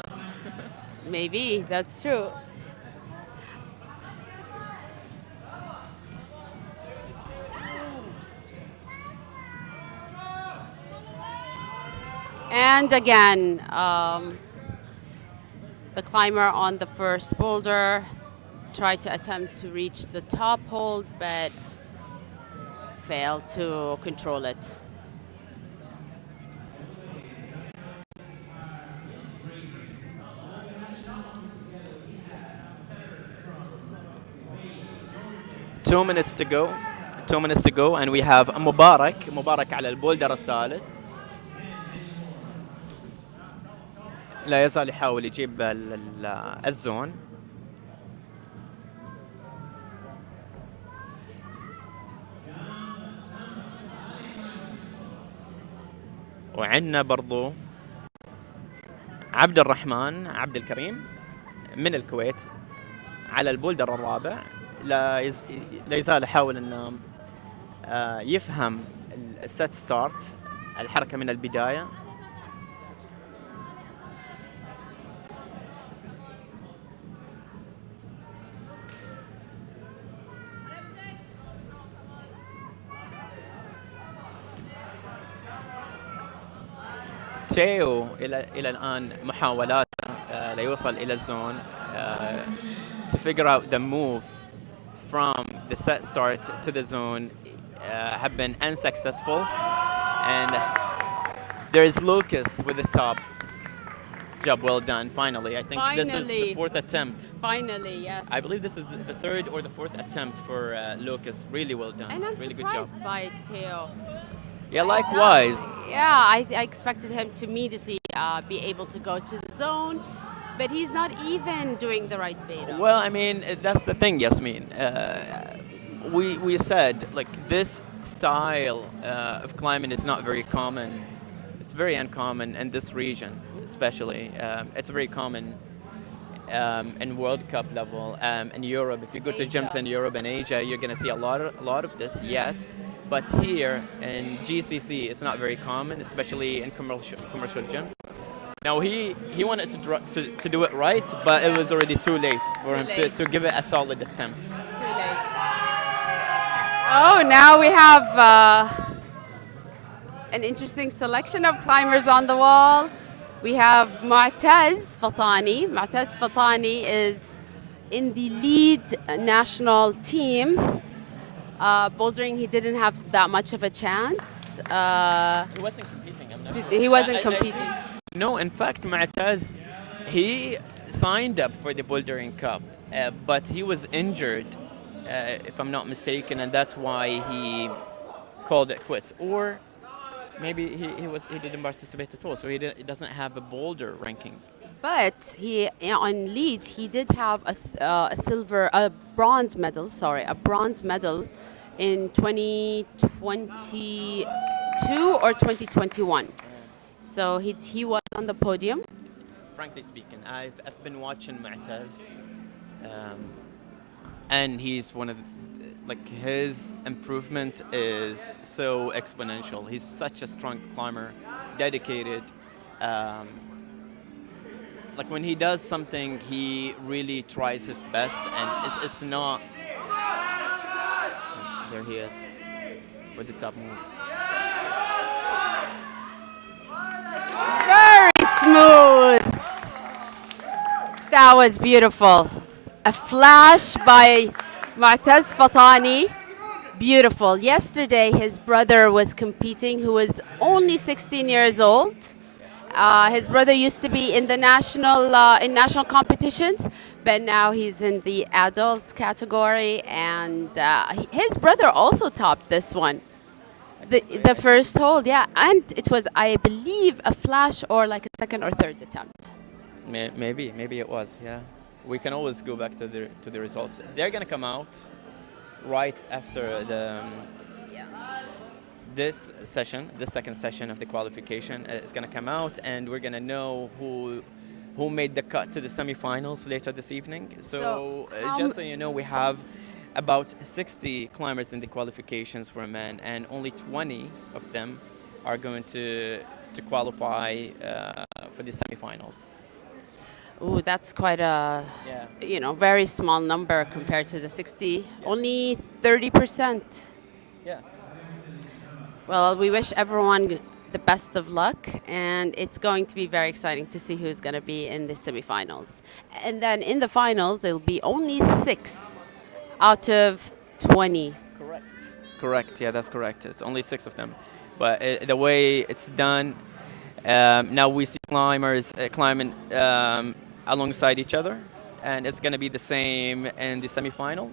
Maybe that's true. And again, the climber on the first boulder tried to attempt to reach the top hold, but failed to control it. Two minutes to go. 2 minutes to go, and we have مبارك على البولدر الثالث. لا يزال يحاول يجيب الزون. وعندنا برضو عبد الرحمن عبد الكريم من الكويت على البولدر الرابع. لا يزال يحاول انه يفهم السيت ستارت، الحركة من البداية. تيو إلى الآن محاولاته ليوصل إلى الزون to figure out the move from the set start to the zone have been unsuccessful, and there is Lucas with the top. Job well done. Finally, I think this is the fourth attempt. Finally, yes. I believe this is the third or the fourth attempt for Lucas. Really well done. And I'm really good job. surprised by Theo. Yeah, likewise. Yeah, I expected him to immediately be able to go to the zone, but he's not even doing the right beta. Well, I mean, that's the thing, Yasmin. We said, like, this style of climbing is not very common. It's very uncommon in this region, especially. It's very common in World Cup level. In Europe, if you go to gyms in Europe and Asia, you're going to see a lot of this, yes. But here in GCC, it's not very common, especially in commercial gyms. Now he wanted to do it right, but it was already too late for him to give it a solid attempt. Too late. Oh, now we have an interesting selection of climbers on the wall. We have Mu'taz Fatani. Mu'taz Fatani is in the lead national team. Bouldering, he didn't have that much of a chance. He wasn't competing. He wasn't competing. No, in fact, Mu'taz, he signed up for the Bouldering Cup, but he was injured, if I'm not mistaken, and that's why he called it quits. Or maybe he didn't participate at all, so he doesn't have a boulder ranking. But he on lead, he did have a bronze medal in 2022 or 2021. So he was on the podium. Frankly speaking, I've been watching Mu'taz, and he's one of his improvement is so exponential. He's such a strong climber, dedicated. Like when he does something, he really tries his best, and it's not. There he is with the top move. Very smooth. That was beautiful. A flash by Mu'taz Fatani. Beautiful. Yesterday, his brother was competing, who was only 16 years old. His brother used to be in the national competitions, but now he's in the adult category, and his brother also topped this one. The first hold, yeah, and it was, I believe, a flash or like a second or third attempt. Maybe it was, yeah. We can always go back to the results. They're gonna come out right after this session, the second session of the qualification, is going to come out, and we're going to know who made the cut to the semifinals later this evening. So, just so you know, we have about 60 climbers in the qualifications for men, and only 20 of them are going to qualify for the semifinals. Ooh, that's quite a very small number compared to the 60. Only 30%. Yeah. Well, we wish everyone the best of luck, and it's going to be very exciting to see who's going to be in the semifinals. And then in the finals, there'll be only 6 out of 20. Correct. Yeah, that's correct. It's only 6 of them, but the way it's done, now we see climbers climbing alongside each other, and it's going to be the same in the semifinal.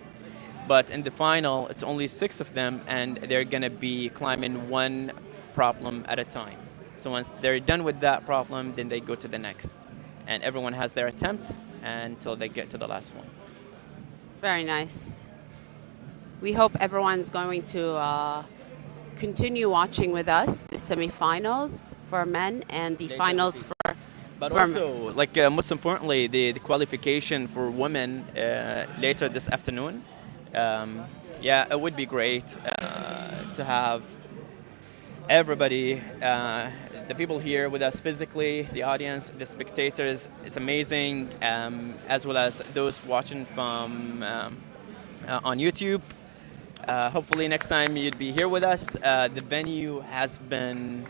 But in the final, it's only 6 of them, and they're going to be climbing one problem at a time. So once they're done with that problem, then they go to the next. And everyone has their attempt until they get to the last one. Very nice. We hope everyone's going to continue watching with us the semifinals for men and the finals for... But also, like most importantly, the qualification for women later this afternoon. Yeah, it would be great to have everybody, the people here with us physically, the audience, the spectators. It's amazing, as well as those watching from on YouTube. Hopefully next time you'd be here with us. The venue has been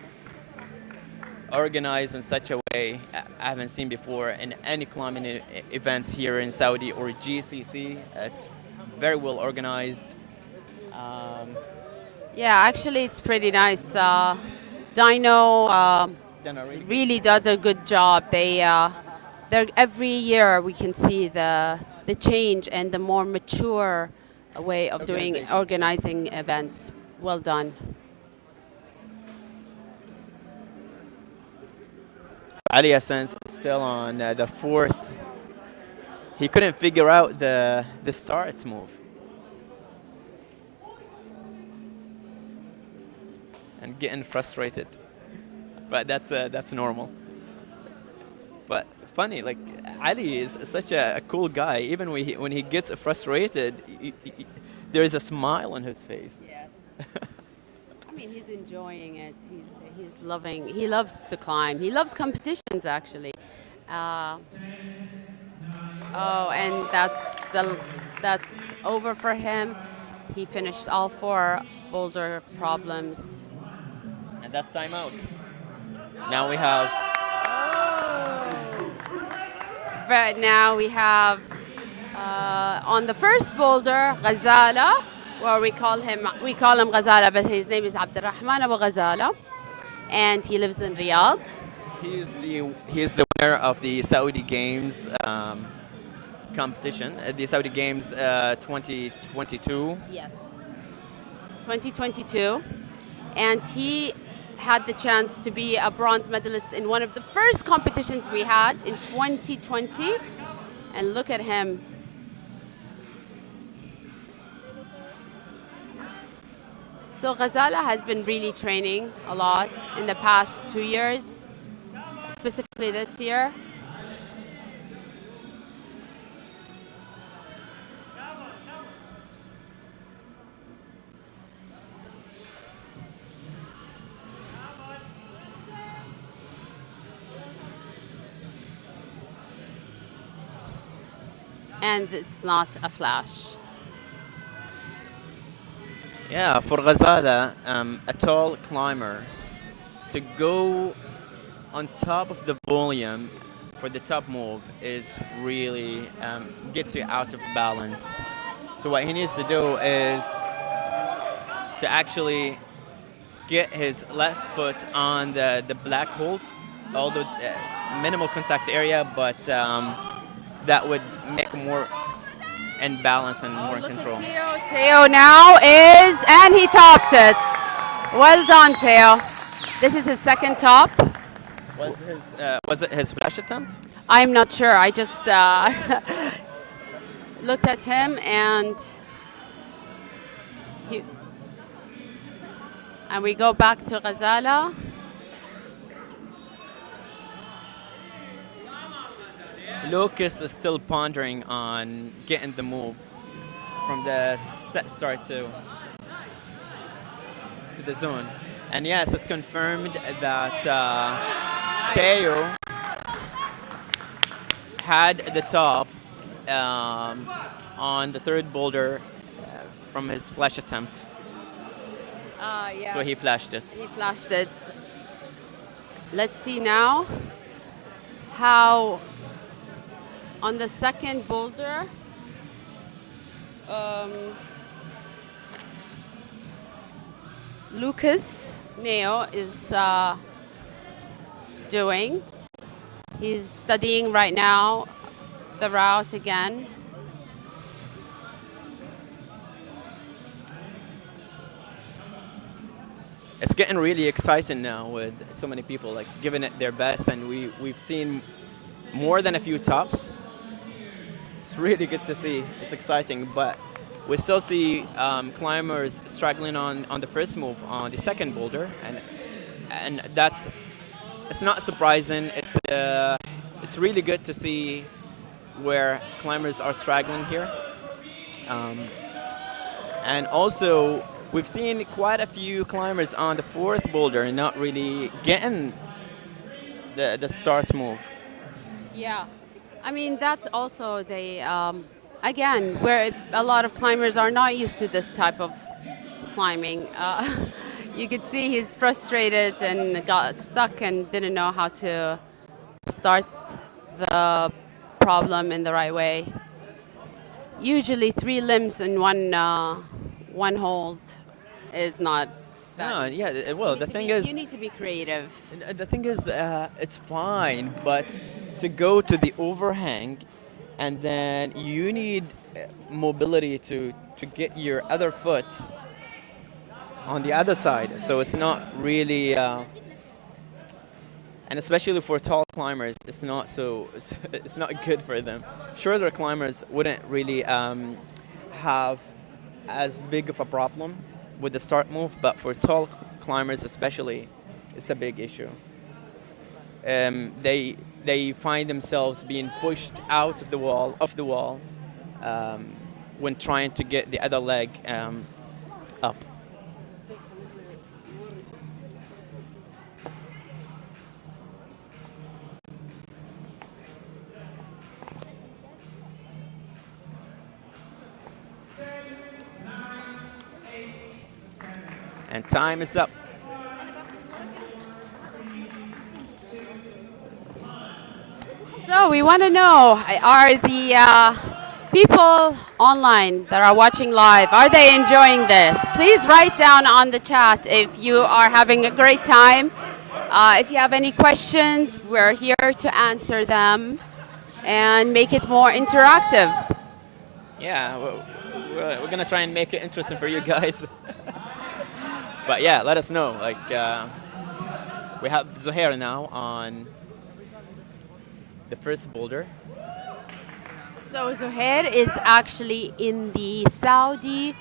organized in such a way I haven't seen before in any climbing events here in Saudi or GCC. It's very well organized. Yeah, actually it's pretty nice. DYNO really did a good job. They're every year we can see the change and the more mature way of organizing events. Well done. Ali Hassan is still on the 4th. He couldn't figure out the start move. And getting frustrated. But that's normal. But funny, like Ali is such a cool guy. Even when he gets frustrated, there is a smile on his face. Yes. I mean, he's enjoying it. He's loving. He loves to climb. He loves competitions, actually. And that's over for him. He finished all 4 boulder problems. And that's timeout. Now we have. Right now we have on the first boulder Ghazala, where we call him Ghazala, but his name is Abdurrahman Abu Ghazala, and he lives in Riyadh. He's the winner of the Saudi Games competition, the Saudi Games 2022. Yes. 2022, and he had the chance to be a bronze medalist in one of the first competitions we had in 2020, and look at him. So Ghazala has been really training a lot in the past 2 years, specifically this year. And it's not a flash. Yeah, for Ghazala, a tall climber, to go on top of the volume for the top move is really gets you out of balance. So what he needs to do is to actually get his left foot on the black holes, although minimal contact area, but that would make more in balance and more in control. Teo now is, and he topped it. Well done, Teo. This is his second top. Was it his flash attempt? I'm not sure. I just looked at him and And we go back to Ghazala. Lucas is still pondering on getting the move from the set start to the zone. And yes, it's confirmed that Teo had the top on the third boulder from his flash attempt. Yeah. So he flashed it. He flashed it. Let's see now how on the second boulder, Lucas Neo is doing. He's studying right now the route again. It's getting really exciting now with so many people like giving it their best, and we've seen more than a few tops. It's really good to see. It's exciting, but we still see climbers struggling on the first move on the second boulder, and it's not surprising. It's really good to see where climbers are struggling here, and also we've seen quite a few climbers on the fourth boulder not really getting the start move. Yeah, I mean that's also again where a lot of climbers are not used to this type of climbing. You could see he's frustrated and got stuck and didn't know how to start the problem in the right way. Usually 3 limbs in one hold is not that. No, yeah. Well, the thing is, you need to be creative. it's fine, but to go to the overhang, and then you need mobility to get your other foot on the other side. So it's not really, and especially for tall climbers, it's not it's not good for them. Shorter climbers wouldn't really have as big of a problem with the start move, but for tall climbers especially, it's a big issue. They find themselves being pushed out of the wall, when trying to get the other leg up. And time is up. So we want to know, are the people online that are watching live, are they enjoying this? Please write down on the chat if you are having a great time. If you have any questions, we're here to answer them and make it more interactive. Yeah, we're gonna try and make it interesting for you guys. But yeah, let us know. Like we have Zuhair now on the first boulder. So Zuhair is actually in the Saudi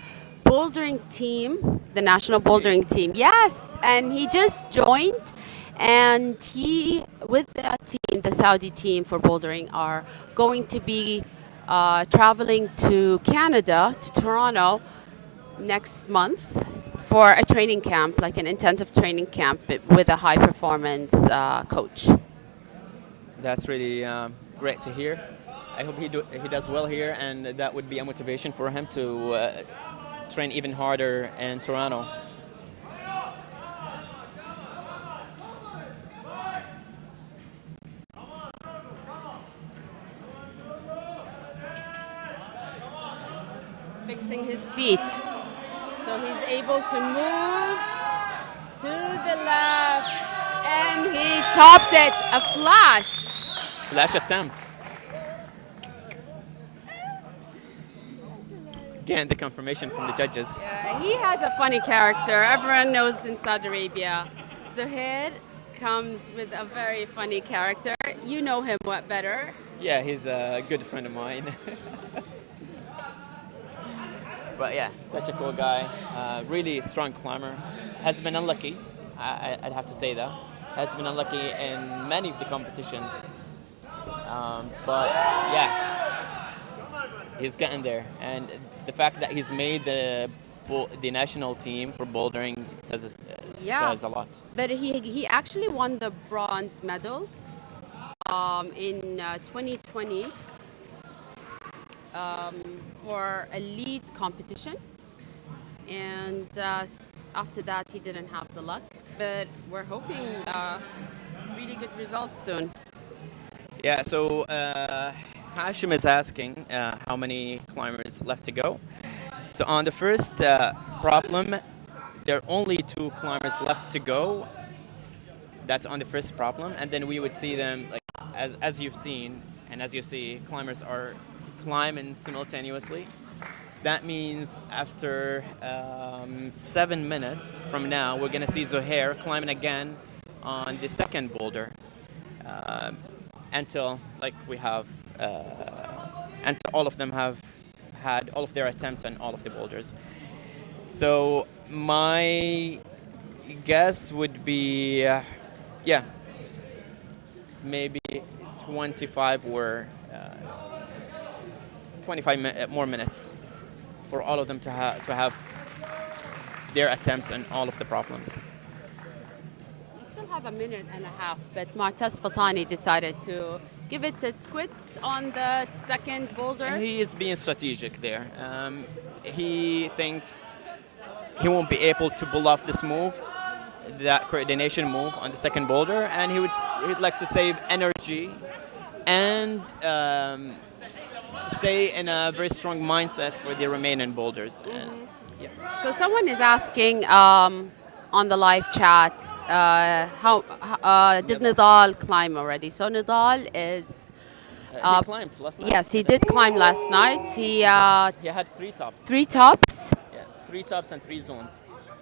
bouldering team, the national bouldering team. Yes, and he just joined, and he, with that team, the Saudi team for bouldering, are going to be traveling to Canada, to Toronto, next month for a training camp, like an intensive training camp with a high performance coach. That's really great to hear. I hope he does well here, and that would be a motivation for him to train even harder in Toronto. Fixing his feet. So he's able to move to the left, and he topped it, a flash. Flash attempt. Again, the confirmation from the judges. Yeah, he has a funny character. Everyone knows in Saudi Arabia. Zuhair comes with a very funny character. You know him what better? Yeah, he's a good friend of mine. But yeah, such a cool guy. Really strong climber. Has been unlucky. I'd have to say that. Has been unlucky in many of the competitions. But yeah, he's getting there. And the fact that he's made the national team for bouldering says a lot. But he actually won the bronze medal in 2020 for a lead competition, and after that he didn't have the luck. But we're hoping really good results soon. Yeah, so Hashim is asking how many climbers left to go. So on the first problem, there are only 2 climbers left to go. That's on the first problem, and then we would see them, like as you've seen, and as you see, climbers are climbing simultaneously. That means after 7 minutes from now, we're gonna see Zuhair climbing again on the second boulder until until all of them have had all of their attempts on all of the boulders. So my guess would be, maybe 25 or 25 more minutes for all of them to have their attempts on all of the problems. We still have a minute and a half, but Martez Fatani decided to give it its quits on the second boulder. He is being strategic there. He thinks he won't be able to pull off this move, that coordination move on the second boulder, and he'd like to save energy and stay in a very strong mindset for the remaining boulders. And, yeah. So someone is asking on the live chat, how did Nidal climb already? So Nidal is... he climbed last night. Yes, he did climb last night. He had 3 tops. 3 tops. Yeah, 3 tops and 3 zones.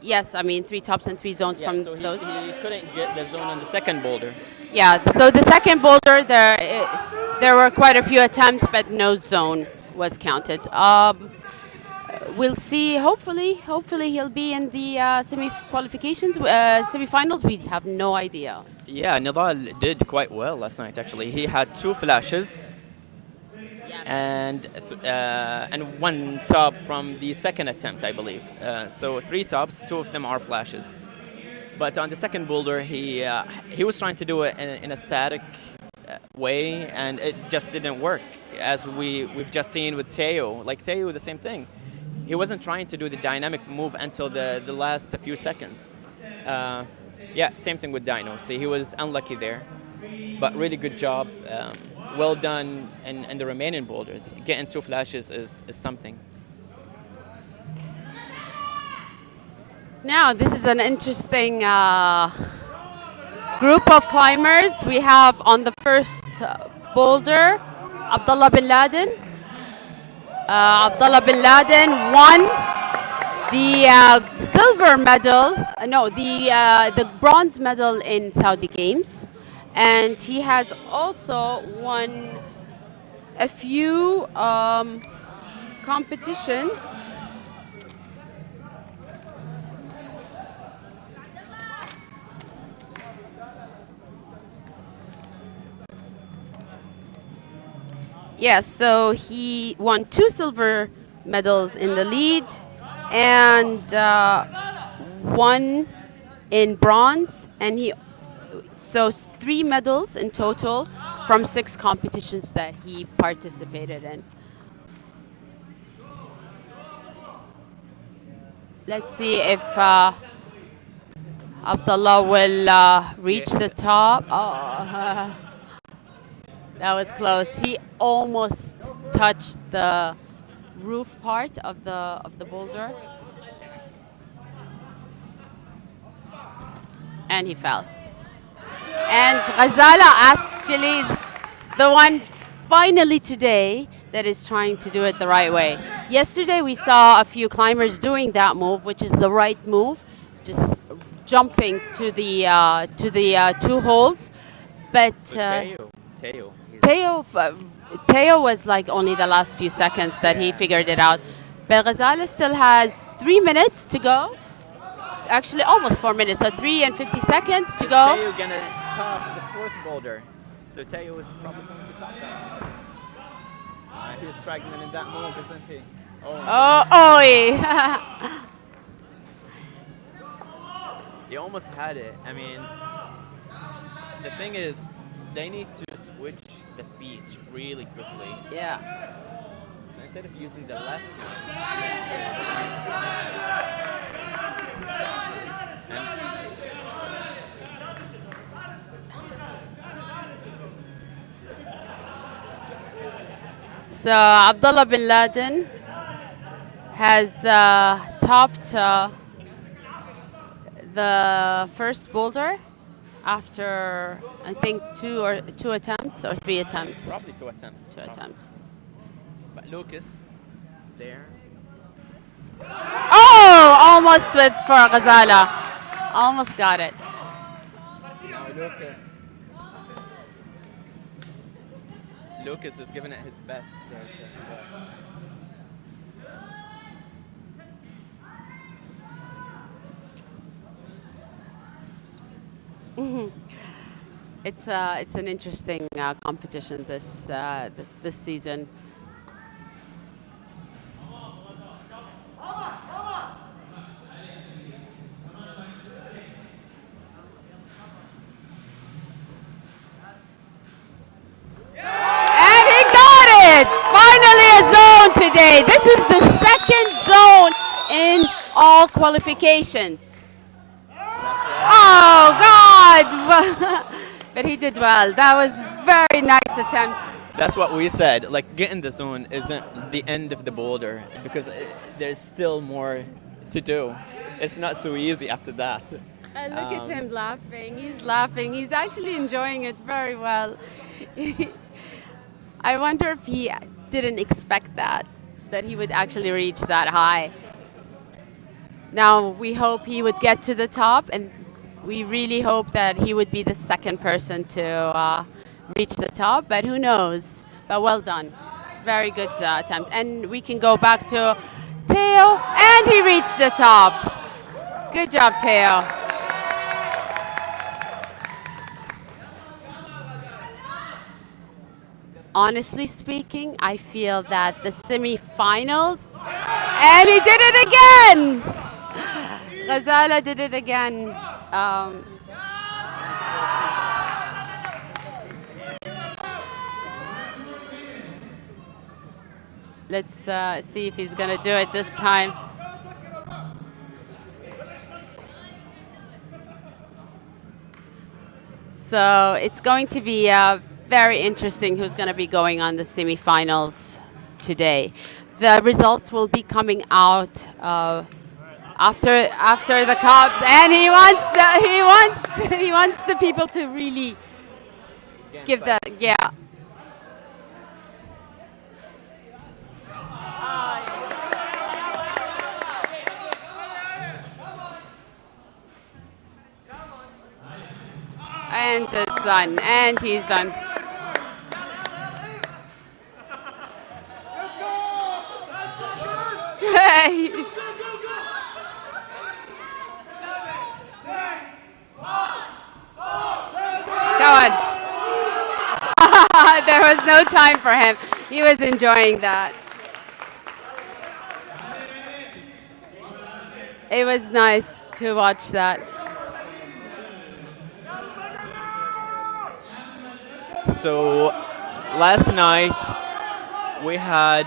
Yes, I mean 3 tops and 3 zones from so those. He couldn't get the zone on the second boulder. Yeah, so the second boulder, there were quite a few attempts, but no zone was counted. We'll see. Hopefully he'll be in the semi-finals. We have no idea. Yeah, Nidal did quite well last night. Actually, he had 2 flashes and 1 top from the second attempt, I believe. So 3 tops, 2 of them are flashes. But on the second boulder, he was trying to do it in a static way, and it just didn't work. As we've just seen with Teo, the same thing. He wasn't trying to do the dynamic move until the last few seconds. Same thing with DYNO. See, he was unlucky there, but really good job. Well done in the remaining boulders. Getting 2 flashes is something. Now, this is an interesting group of climbers. We have on the first boulder, Abdullah bin Laden. Abdullah bin Laden won the silver medal, the bronze medal in Saudi Games. And he has also won a few competitions. Yes, so he won 2 silver medals in the lead and 1 in bronze, and so 3 medals in total from 6 competitions that he participated in. Let's see if Abdullah will reach the top. Oh. That was close. He almost touched the roof part of the boulder, and he fell. And Ghazala actually is the one finally today that is trying to do it the right way. Yesterday we saw a few climbers doing that move, which is the right move, just jumping to the 2 holds, but Teo was like only the last few seconds that he figured it out. But Ghazala still has 3 minutes to go. Actually, almost 4 minutes, so 3 and 50 seconds to Is go. Teo gonna top the fourth boulder? So Teo is probably going to top that. He's struggling in that move, isn't he? Oh, oi. He almost had it. I mean, the thing is, they need to switch the feet really quickly. Yeah. So instead of using the left one, So Abdullah bin Laden has topped the first boulder after I think two attempts or 3 attempts. probably 2 attempts. Two attempts. But Lucas, there. Oh, almost for Ghazala. Almost got it. Now Lucas is giving it his best. It's an interesting competition this season. And he got it! Finally a zone today. This is the second zone in all qualifications. Oh God! But he did well. That was very nice attempt. That's what we said. Like, getting the zone isn't the end of the boulder because there's still more to do. It's not so easy after that. And look at him laughing. He's laughing. He's actually enjoying it very well. I wonder if he didn't expect that he would actually reach that high. Now we hope he would get to the top, and we really hope that he would be the second person to reach the top, but who knows? But well done. Very good attempt. And we can go back to Teo, and he reached the top. Good job, Teo. Honestly speaking, I feel that the semifinals, and he did it again! Ghazala did it again. Let's see if he's gonna do it this time. So it's going to be very interesting who's going to be going on the semifinals today. The results will be coming out after the Cubs, and he wants the people to really give that, yeah. And it's done, and he's done. Trey. Come on. There was no time for him. He was enjoying that. It was nice to watch that. So last night we had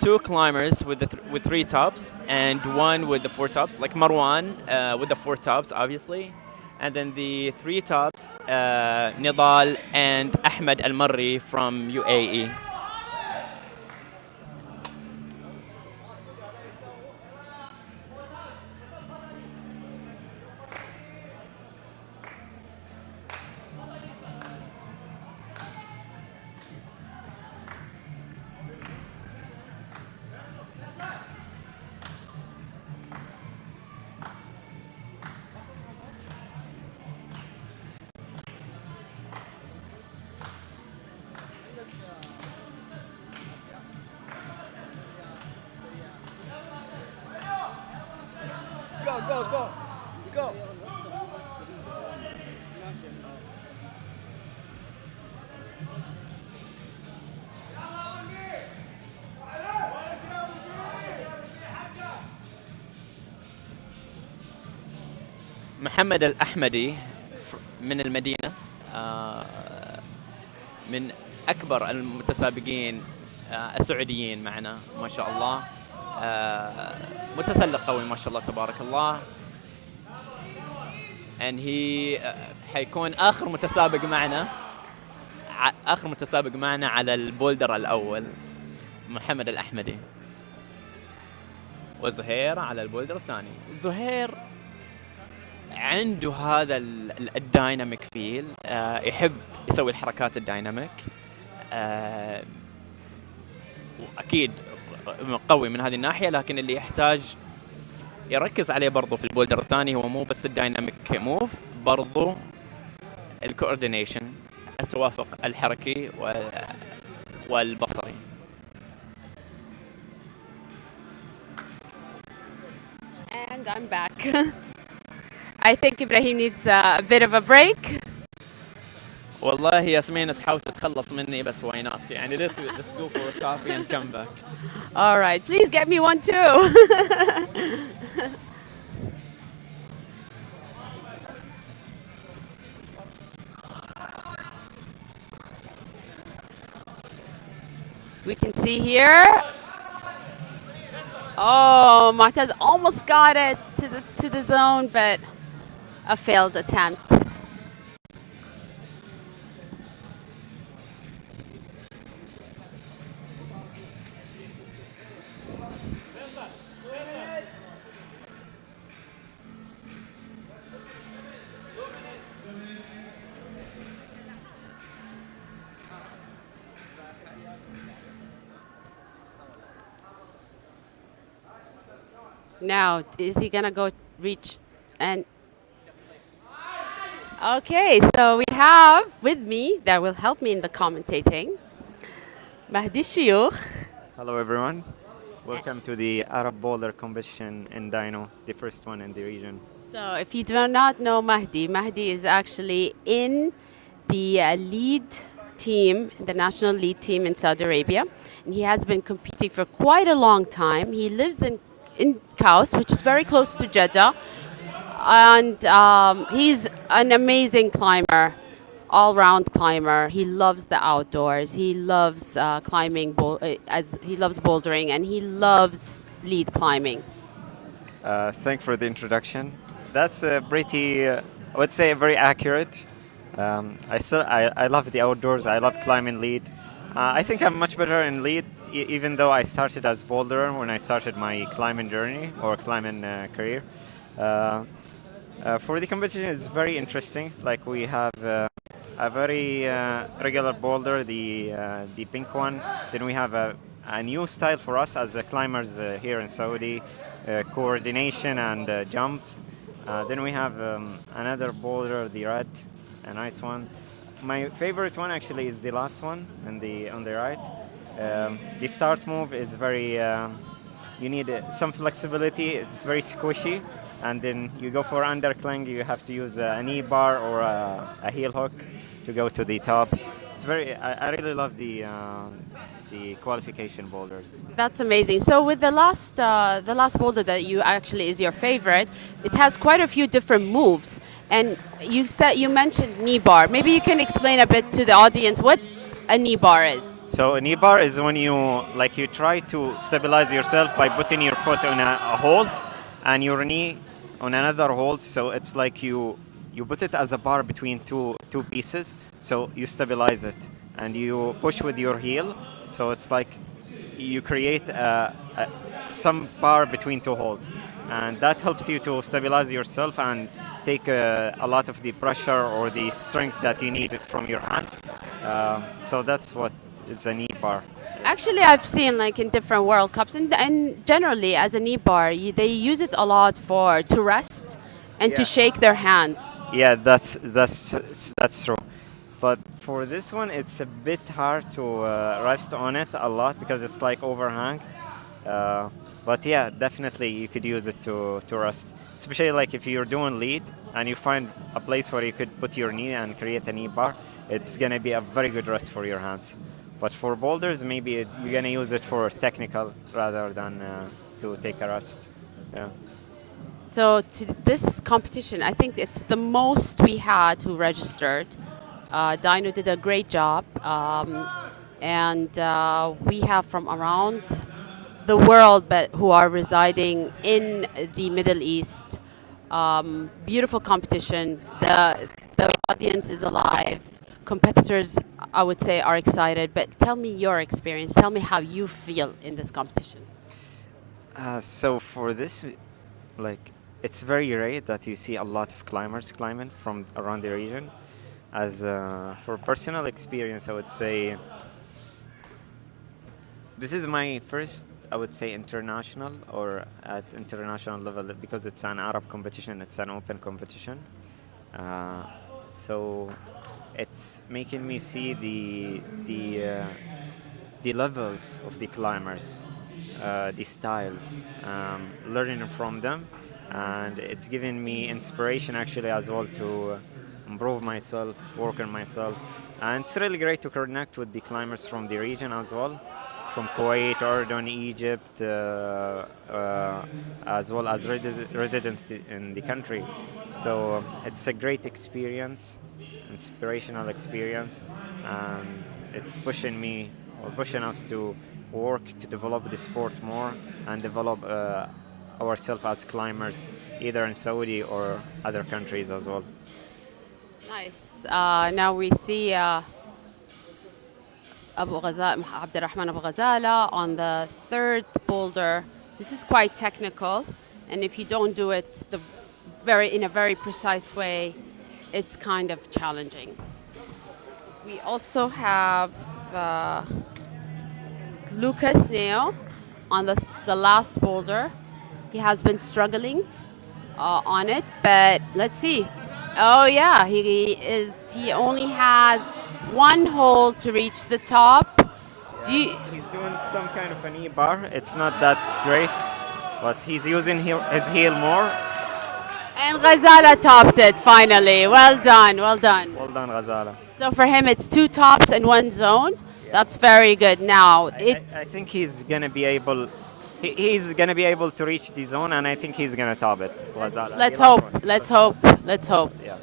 2 climbers with with 3 tops and 1 with the 4 tops, like Marwan with the 4 tops, obviously, and then the 3 tops, Nidal and Ahmed Al Marri from UAE. go, go, go. محمد الأحمدي من المدينة، من أكبر المتسابقين السعوديين معنا ما شاء الله. متسلق قوي ما شاء الله تبارك الله. and he حيكون آخر متسابق معنا، على البولدر الأول محمد الأحمدي، وزهير على البولدر الثاني. زهير عنده هذا الدايناميك فيل، يحب يسوي الحركات الدايناميك، واكيد قوي من هذه الناحيه، لكن اللي يحتاج يركز عليه برضو في البولدر الثاني هو مو بس الدايناميك موف، برضو الكوردينيشن، التوافق الحركي والبصري. And I'm back. I think Ibrahim needs a bit of a break. والله ياسمين تحاول تتخلص مني بس why not يعني let's go for a coffee and come back. All right, please get me one too. We can see here. Oh, Martez almost got it to the zone, but a failed attempt. Now, is he gonna go reach and? Okay, so we have with me that will help me in the commentating, Mahdi Shiyukh. Hello everyone. Welcome to the Arab Boulder competition in DYNO, the first one in the region. So if you do not know Mahdi, Mahdi is actually in the lead team, the national lead team in Saudi Arabia. And he has been competing for quite a long time. He lives in Kaus, which is very close to Jeddah. And he's an amazing climber, all-round climber. He loves the outdoors. He loves climbing, as he loves bouldering, and he loves lead climbing. Thanks for the introduction. That's pretty, I would say, very accurate. I love the outdoors. I love climbing lead. I think I'm much better in lead, even though I started as boulderer when I started my climbing journey or climbing career. For the competition, it's very interesting. Like we have a very regular boulder, the pink one. Then we have a new style for us as climbers here in Saudi, coordination and jumps. Then we have another boulder, the red, a nice one. My favorite one actually is the last one on the right. The start move is very, you need some flexibility. It's very squishy. And then you go for undercling, you have to use a knee bar or a heel hook to go to the top. It's very, I really love the qualification boulders. That's amazing. So with the last boulder that you actually is your favorite, it has quite a few different moves. And you mentioned knee bar. Maybe you can explain a bit to the audience what a knee bar is. So a knee bar is when you try to stabilize yourself by putting your foot on a hold and your knee on another hold. So it's like you put it as a bar between two pieces. So you stabilize it and you push with your heel. So it's like you create some bar between two holds, and that helps you to stabilize yourself and take a lot of the pressure or the strength that you need from your hand. So that's what it's a knee bar. Actually, I've seen like in different World Cups and generally as a knee bar, they use it a lot to rest and to shake their hands. Yeah, that's true. But for this one, it's a bit hard to rest on it a lot because it's like overhang. But But yeah, definitely you could use it to rest, especially like if you're doing lead and you find a place where you could put your knee and create a knee bar. It's gonna be a very good rest for your hands. But for boulders, maybe you're gonna use it for technical rather than to take a rest. Yeah. So to this competition, I think it's the most we had who registered. DYNO did a great job, and we have from around the world, but who are residing in the Middle East. Beautiful competition. The audience is alive. Competitors, I would say, are excited. But tell me your experience. Tell me how you feel in this competition. So for this, like, it's very rare that you see a lot of climbers climbing from around the region. As for personal experience, I would say this is my first, I would say, international or at international level because it's an Arab competition. It's an open competition. So it's making me see the levels of the climbers, the styles, learning from them, and it's giving me inspiration actually as well to improve myself, work on myself, and it's really great to connect with the climbers from the region as well, from Kuwait, Jordan, Egypt, as well as residents in the country. So it's a great experience, inspirational experience, and it's pushing me or pushing us to work to develop the sport more and develop ourselves as climbers, either in Saudi or other countries as well. Nice. Now we see Abdurrahman Abu Ghazala on the third boulder. This is quite technical, and if you don't do it in a very precise way, it's kind of challenging. We also have Lucas now on the last boulder. He has been struggling on it, but let's see. Oh yeah, he only has one hole to reach the top. He's doing some kind of a knee bar. It's not that great, but he's using his heel more. And Ghazala topped it finally. Well done, well done. Well done, Ghazala. So for him, it's 2 tops and 1 zone. That's very good. Now I think he's gonna be able. He's gonna be able to reach the zone, and I think he's gonna top it. Ghazala. let's hope. Let's hope. Let's hope. Yeah.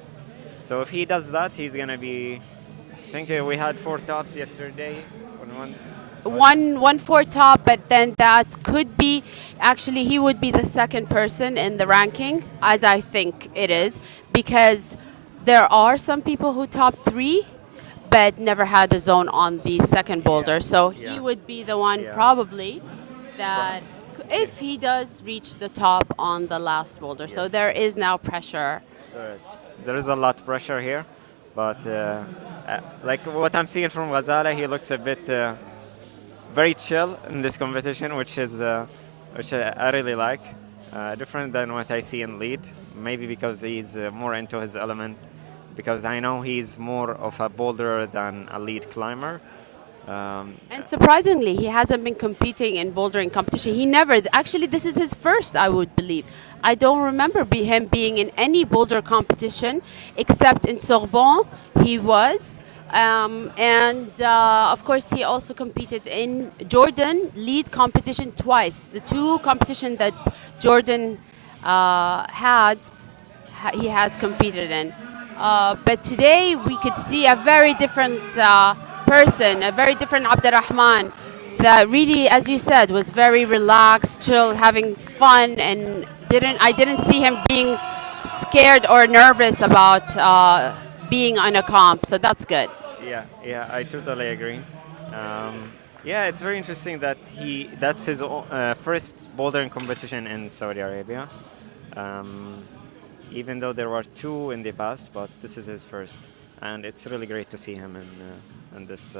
So if he does that, he's gonna be. I think we had 4 tops yesterday on one. One for top, but then that could be actually he would be the second person in the ranking, as I think it is, because there are some people who top 3 but never had a zone on the second boulder, so he Yeah. would be the one Yeah. probably that if he does reach the top on the last boulder. So Yes. there is now pressure. There is a lot of pressure here, but like what I'm seeing from Ghazala, he looks a bit very chill in this competition, which I really like. Different than what I see in lead, maybe because he's more into his element. Because I know he's more of a boulderer than a lead climber. And surprisingly, he hasn't been competing in bouldering competition. He never, actually, this is his first, I would believe. I don't remember him being in any boulder competition except in Sorbonne. He was. Of course, he also competed in Jordan lead competition twice. The 2 competitions that Jordan he has competed in. But today we could see a very different person, a very different Abdurrahman that really, as you said, was very relaxed, chill, having fun, and I didn't see him being scared or nervous about being on a comp. So that's good. Yeah, I totally agree. Yeah, it's very interesting that that's his first bouldering competition in Saudi Arabia. Even though there were 2 in the past, but this is his first, and it's really great to see him in this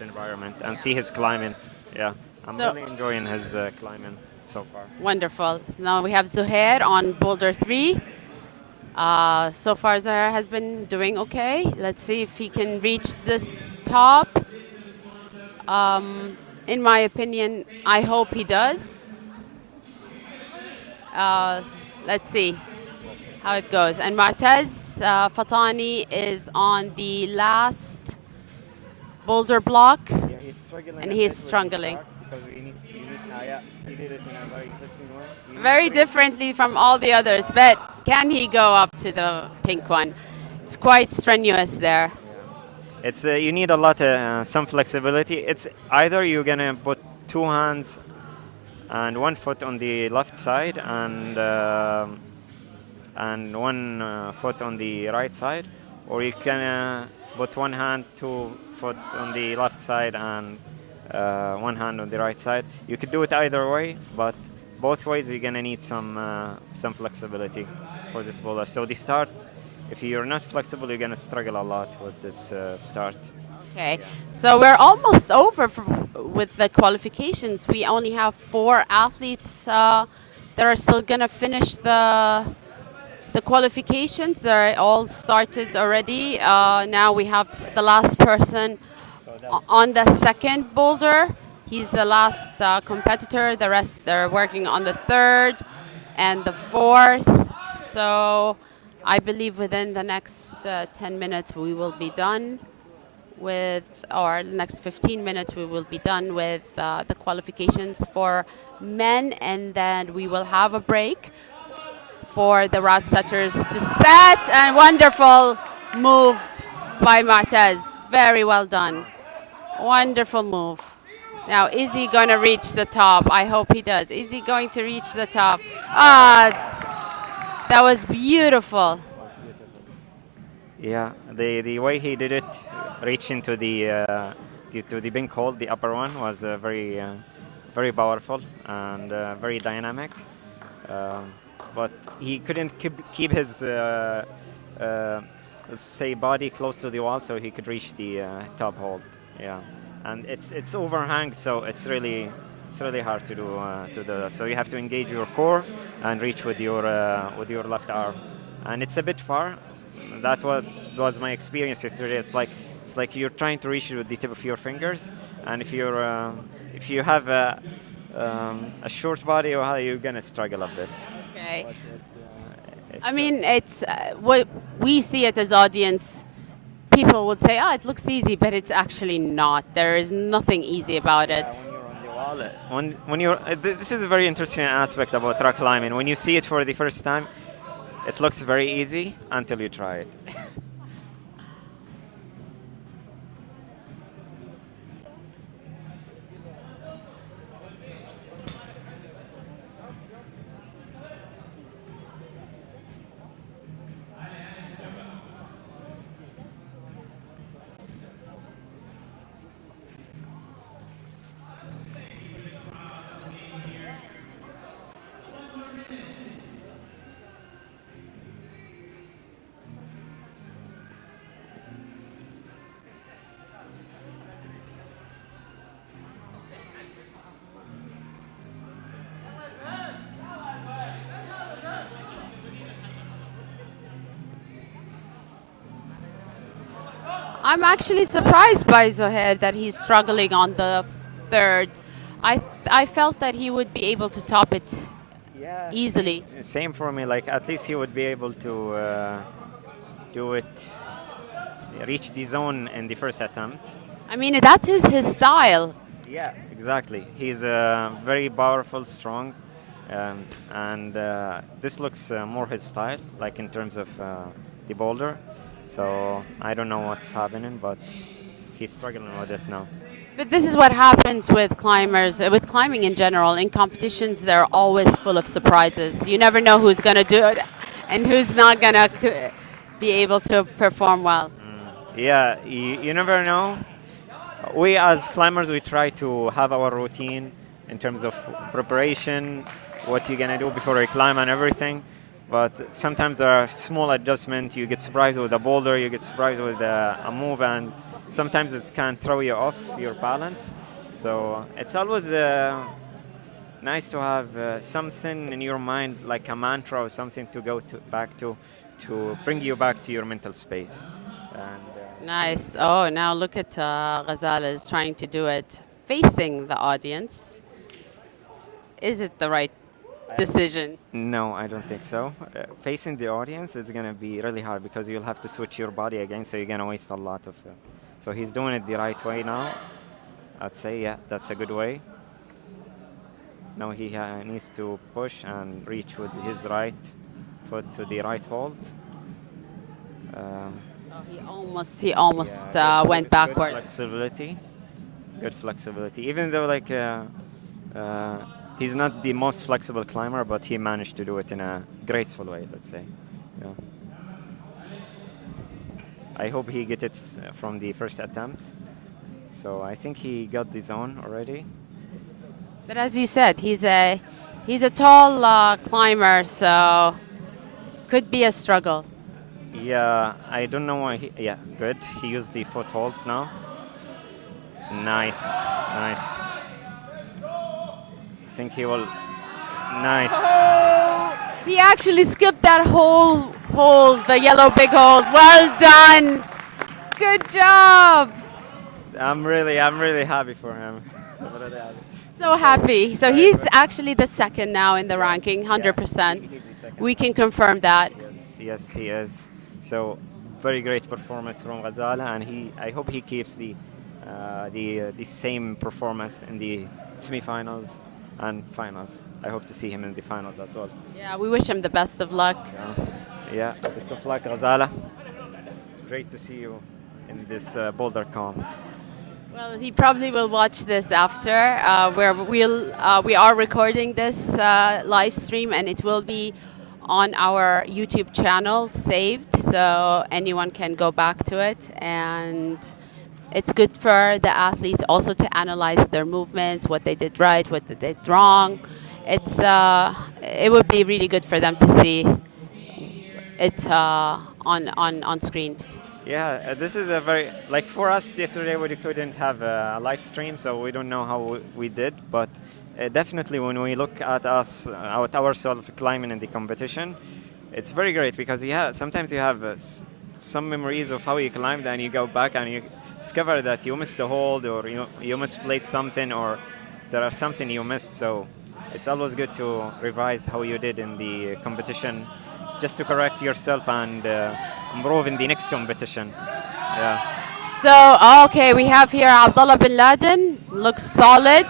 environment and see his climbing. Yeah, I'm really enjoying his climbing so far. Wonderful. Now we have Zuhair on boulder 3. So far, Zuhair has been doing okay. Let's see if he can reach this top. In my opinion, I hope he does. Let's see how it goes. And Mu'taz Fatani is on the last boulder block, Yeah, he's struggling and a he's bit with the struggling start because yeah, he did it in a very interesting way. very differently from all the others. But can he go up to the pink one? It's quite strenuous there. It's you need a lot of some flexibility. It's either you're gonna put two hands and one foot on the left side and one foot on the right side, or you can put one hand, two foot on the left side, and one hand on the right side. You could do it either way, but both ways you're gonna need some flexibility for this bowler. So the start, if you're not flexible, you're gonna struggle a lot with this start. Okay, so we're almost over with the qualifications. We only have 4 athletes that are still gonna finish the qualifications. They're all started already. Now we have the last person on the second boulder. He's the last competitor. The rest they're working on the third and the fourth. So I believe within the next 10 minutes we will be done with, or the next 15 minutes we will be done with the qualifications for men, and then we will have a break for the route setters to set. And wonderful move by Mu'taz. Very well done. Wonderful move. Now, is he going to reach the top? I hope he does. Is he going to reach the top? That was beautiful. Yeah, the way he did it, reaching to the pink hole, the upper one, was very powerful and very dynamic. But he couldn't keep his let's say body close to the wall, so he could reach the top hold. Yeah, and it's overhang, so it's really hard to do. So you have to engage your core and reach with your left arm, and it's a bit far. That was my experience yesterday. It's like you're trying to reach it with the tip of your fingers, and if you have a short body, you're gonna struggle a bit. Okay. It's I mean, it's what we see it as audience. People would say, "Oh, it looks easy," but it's actually not. There is nothing easy about it. when you're on the wall, when you're this is a very interesting aspect about rock climbing. When you see it for the first time, it looks very easy until you try it. I'm actually surprised by Zohair that he's struggling on the third. I felt that he would be able to top it Yeah. easily. Same for me. Like at least he would be able to do it, reach the zone in the first attempt. I mean, that is his style. Yeah, exactly. He's very powerful, strong, and this looks more his style, like in terms of the boulder. So I don't know what's happening, but he's struggling with it now. But this is what happens with climbers, with climbing in general. In competitions, they're always full of surprises. You never know who's going to do it and who's not going to be able to perform well. Yeah, you never know. We as climbers, we try to have our routine in terms of preparation, what you're gonna do before you climb and everything. But sometimes there are small adjustments. You get surprised with a boulder, you get surprised with a move, and sometimes it can throw you off your balance. So it's always nice to have something in your mind, like a mantra or something to go back to bring you back to your mental space. And, Nice. Oh, now look at Ghazala is trying to do it facing the audience. Is it the right? decision. No, I don't think so. Facing the audience is gonna be really hard because you'll have to switch your body again, so you're gonna waste a lot of. So he's doing it the right way now. I'd say, yeah, that's a good way. Now he needs to push and reach with his right foot to the right hold. Oh, he almost Yeah, went good backward. flexibility. Good flexibility. Even though like he's not the most flexible climber, but he managed to do it in a graceful way, let's say. Yeah. I hope he gets it from the first attempt. So I think he got the zone already. But as you said, he's a tall climber, so could be a struggle. Yeah, I don't know why he. Yeah, good. He used the footholds now. Nice, nice. I think he will. Nice. He actually skipped that whole hold, the yellow big hold. Well done. Good job. I'm really happy for him. So happy. So he's actually the second now in the ranking, 100%. We can confirm that. Yes, he is. So very great performance from Ghazala, and I hope he keeps the same performance in the semifinals and finals. I hope to see him in the finals as well. Yeah, we wish him the best of luck. Yeah, best of luck, Ghazala. Great to see you in this Boulder Calm. Well, he probably will watch this after, where we are recording this live stream, and it will be on our YouTube channel saved, so anyone can go back to it. And it's good for the athletes also to analyze their movements, what they did right, what they did wrong. It would be really good for them to see it on screen. Yeah, this is a very, like for us yesterday we couldn't have a live stream, so we don't know how we did, but definitely when we look at us, at ourselves climbing in the competition, it's very great because sometimes you have some memories of how you climbed and you go back and you discover that you missed the hold or you misplaced something or there are something you missed, so it's always good to revise how you did in the competition just to correct yourself and improve in the next competition. Yeah. So, okay, we have here Abdullah bin Laden. Looks solid.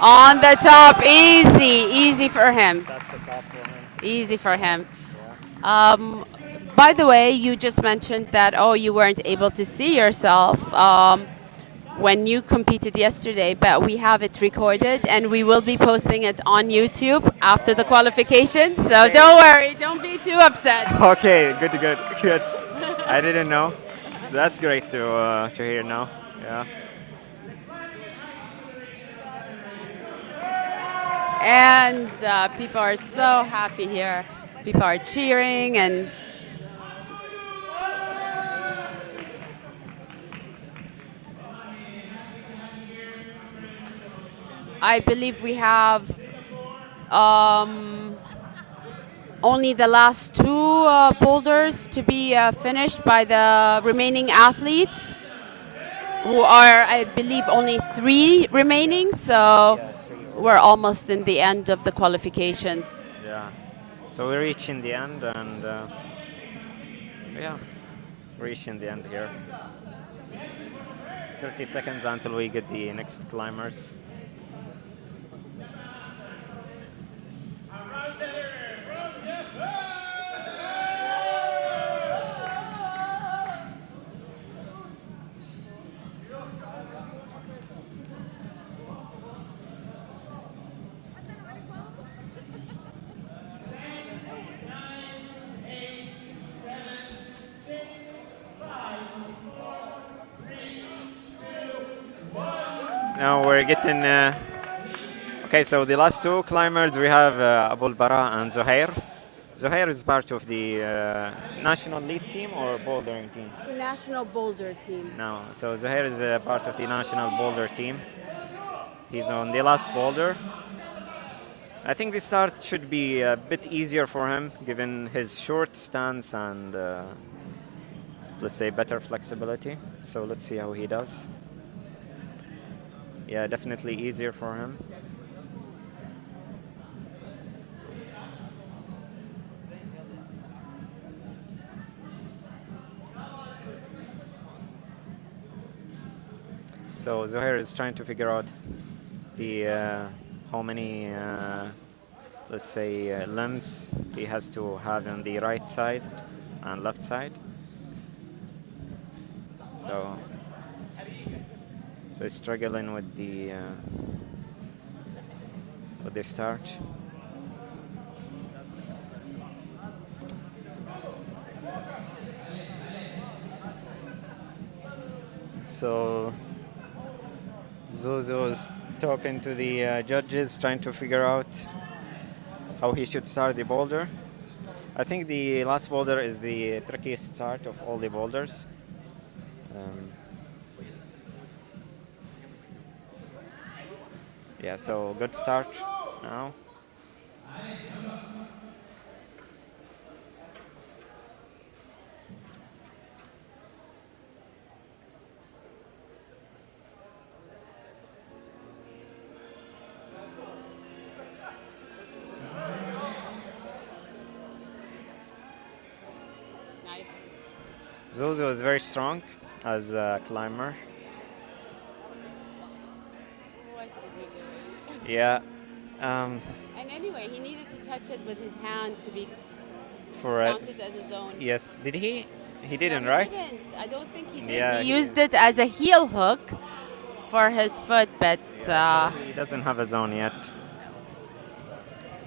On the top. Easy for him. That's a top for him. Easy for him. Yeah. By the way, you just mentioned that, you weren't able to see yourself when you competed yesterday, but we have it recorded and we will be posting it on YouTube after the qualification. So don't worry, don't be too upset. Okay, good. I didn't know. That's great to hear now. Yeah. And people are so happy here. People are cheering and I believe we have only the last two boulders to be finished by the remaining athletes, who are, I believe, only 3 remaining. So we're almost in the end of the qualifications. Yeah. So we're reaching the end and reaching the end here. 30 seconds until we get the next climbers. Now we're getting. Okay, so the last 2 climbers we have Abul Bara and Zuhair. Zuhair is part of the national lead team or bouldering team? National boulder team. No, so Zuhair is part of the national boulder team. He's on the last boulder. I think the start should be a bit easier for him given his short stance and let's say better flexibility. So let's see how he does. Yeah, definitely easier for him. So Zuhair is trying to figure out the how many let's say limbs he has to have on the right side and left side. So he's struggling with the start. So Zozo is talking to the judges, trying to figure out how he should start the boulder. I think the last boulder is the trickiest start of all the boulders. Yeah, so good start now. Nice. Zozo is very strong as a climber. What is he doing? Yeah. And anyway, he needed to touch it with his hand to be For counted as a zone. yes, did he? He didn't, No, right? He didn't. I don't think he did. Yeah, he he- used it as a heel hook for his foot, but He doesn't have a zone yet. It's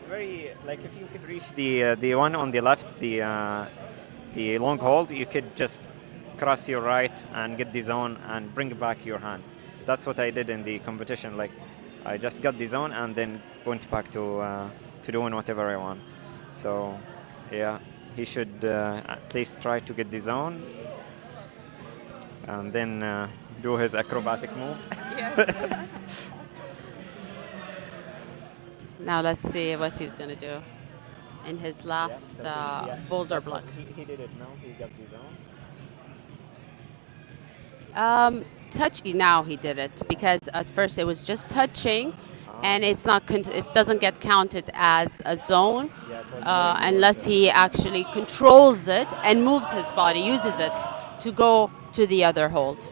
very like if you could reach the one on the left, the long hold, you could just cross your right and get the zone and bring back your hand. That's what I did in the competition. Like I just got the zone and then went back to doing whatever I want. So yeah, he should at least try to get the zone and then do his acrobatic move. now let's see what he's going to do in his last boulder block. He did it now. He got the zone. Now he did it because at first it was just touching, and it's not. It doesn't get counted as a zone unless he actually controls it and moves his body, uses it to go to the other hold.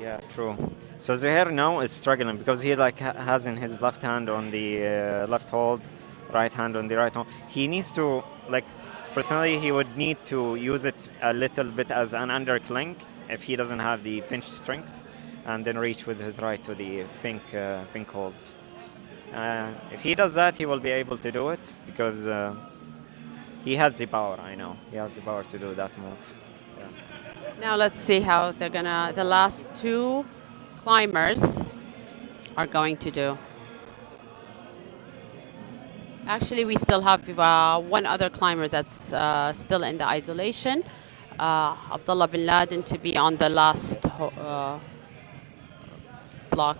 Yeah, true. So Zuhair now is struggling because he like has in his left hand on the left hold, right hand on the right hold. He needs to like personally he would need to use it a little bit as an underclink if he doesn't have the pinch strength, and then reach with his right to the pink hold. If he does that, he will be able to do it because he has the power. I know he has the power to do that move. Yeah. Now let's see how the last two climbers are going to do. Actually, we still have one other climber that's still in the isolation. Abdullah bin Laden to be on the last block.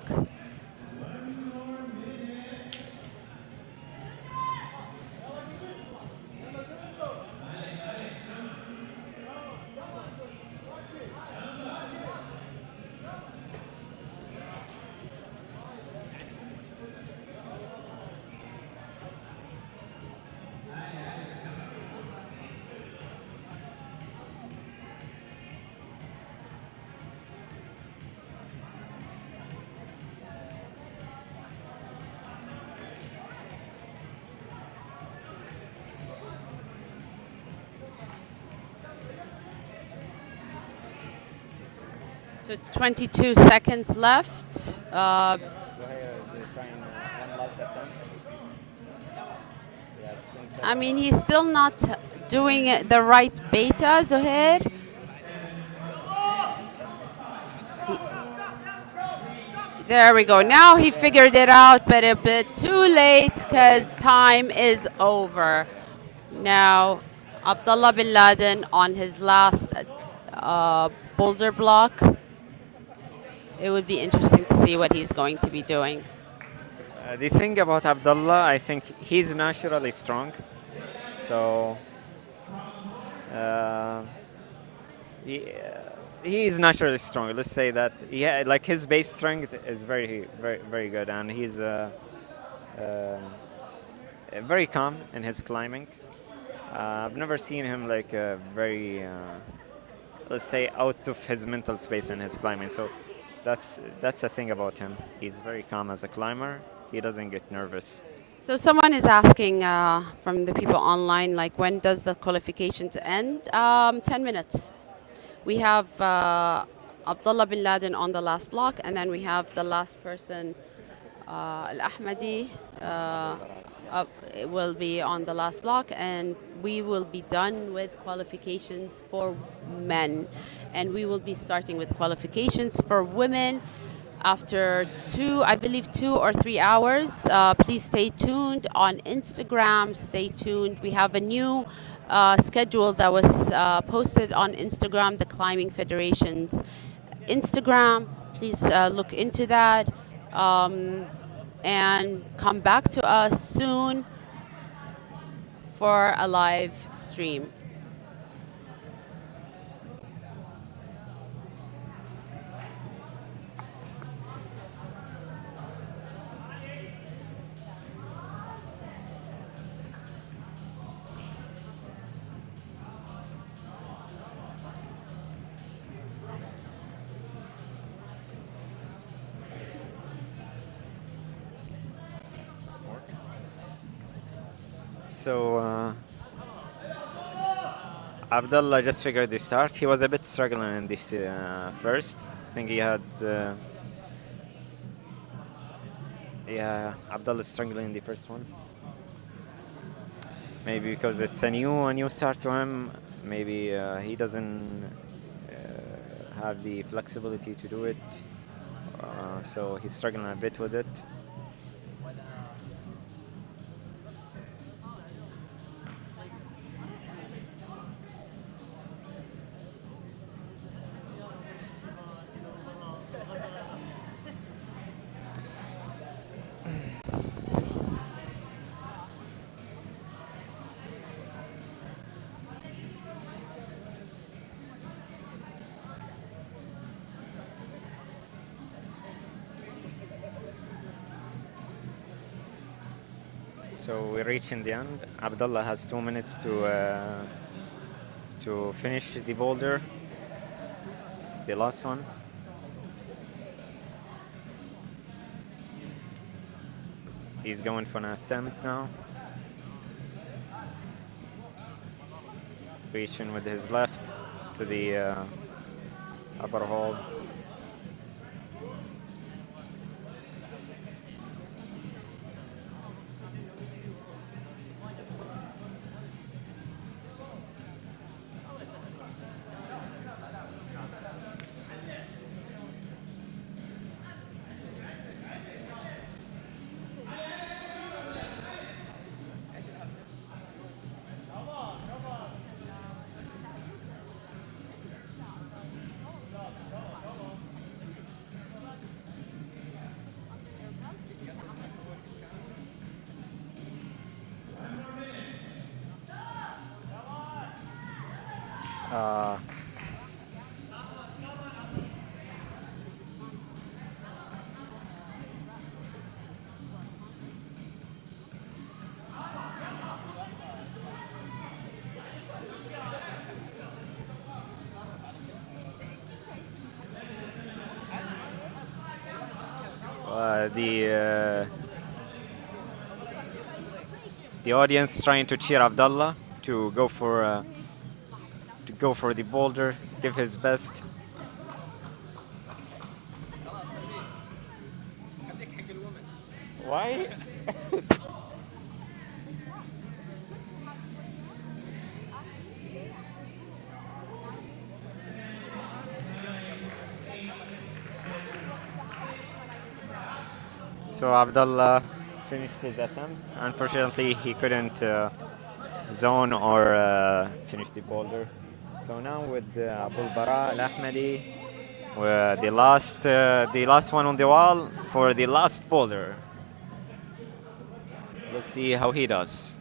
So 22 seconds left. I mean, he's still not doing the right beta, Zuhair. There we go. Now he figured it out, but a bit too late because time is over. Now, Abdullah bin Laden on his last boulder block. It would be interesting to see what he's going to be doing. The thing about Abdullah, I think he's naturally strong. So he is naturally strong. Let's say that. Yeah, like his base strength is very, very, very good, and he's very calm in his climbing. I've never seen him like very, let's say, out of his mental space in his climbing. So that's the thing about him. He's very calm as a climber. He doesn't get nervous. So someone is asking from the people online, like, when does the qualifications end? 10 minutes. We have Abdullah bin Laden on the last block, and then we have the last person, Al-Ahmadi, it will be on the last block, and we will be done with qualifications for men. And we will be starting with qualifications for women after I believe 2 or 3 hours. Please stay tuned on Instagram. Stay tuned. We have a new schedule that was posted on Instagram, the Climbing Federation's Instagram. Please look into that and come back to us soon for a live stream. So Abdullah just figured the start. He was a bit struggling in this first. I think he had. Yeah, Abdullah struggling in the first one. Maybe because it's a new start to him. Maybe he doesn't have the flexibility to do it. So he's struggling a bit with it. So we're reaching the end. Abdullah has 2 minutes to finish the boulder, the last one. He's going for an attempt now. Reaching with his left to the upper hold. The audience trying to cheer Abdullah to go for the boulder, give his best. Why? So Abdullah finished his attempt. Unfortunately, he couldn't zone or finish the boulder. So now with Abul Bara Al-Ahmadi, the last one on the wall for the last boulder. Let's see how he does.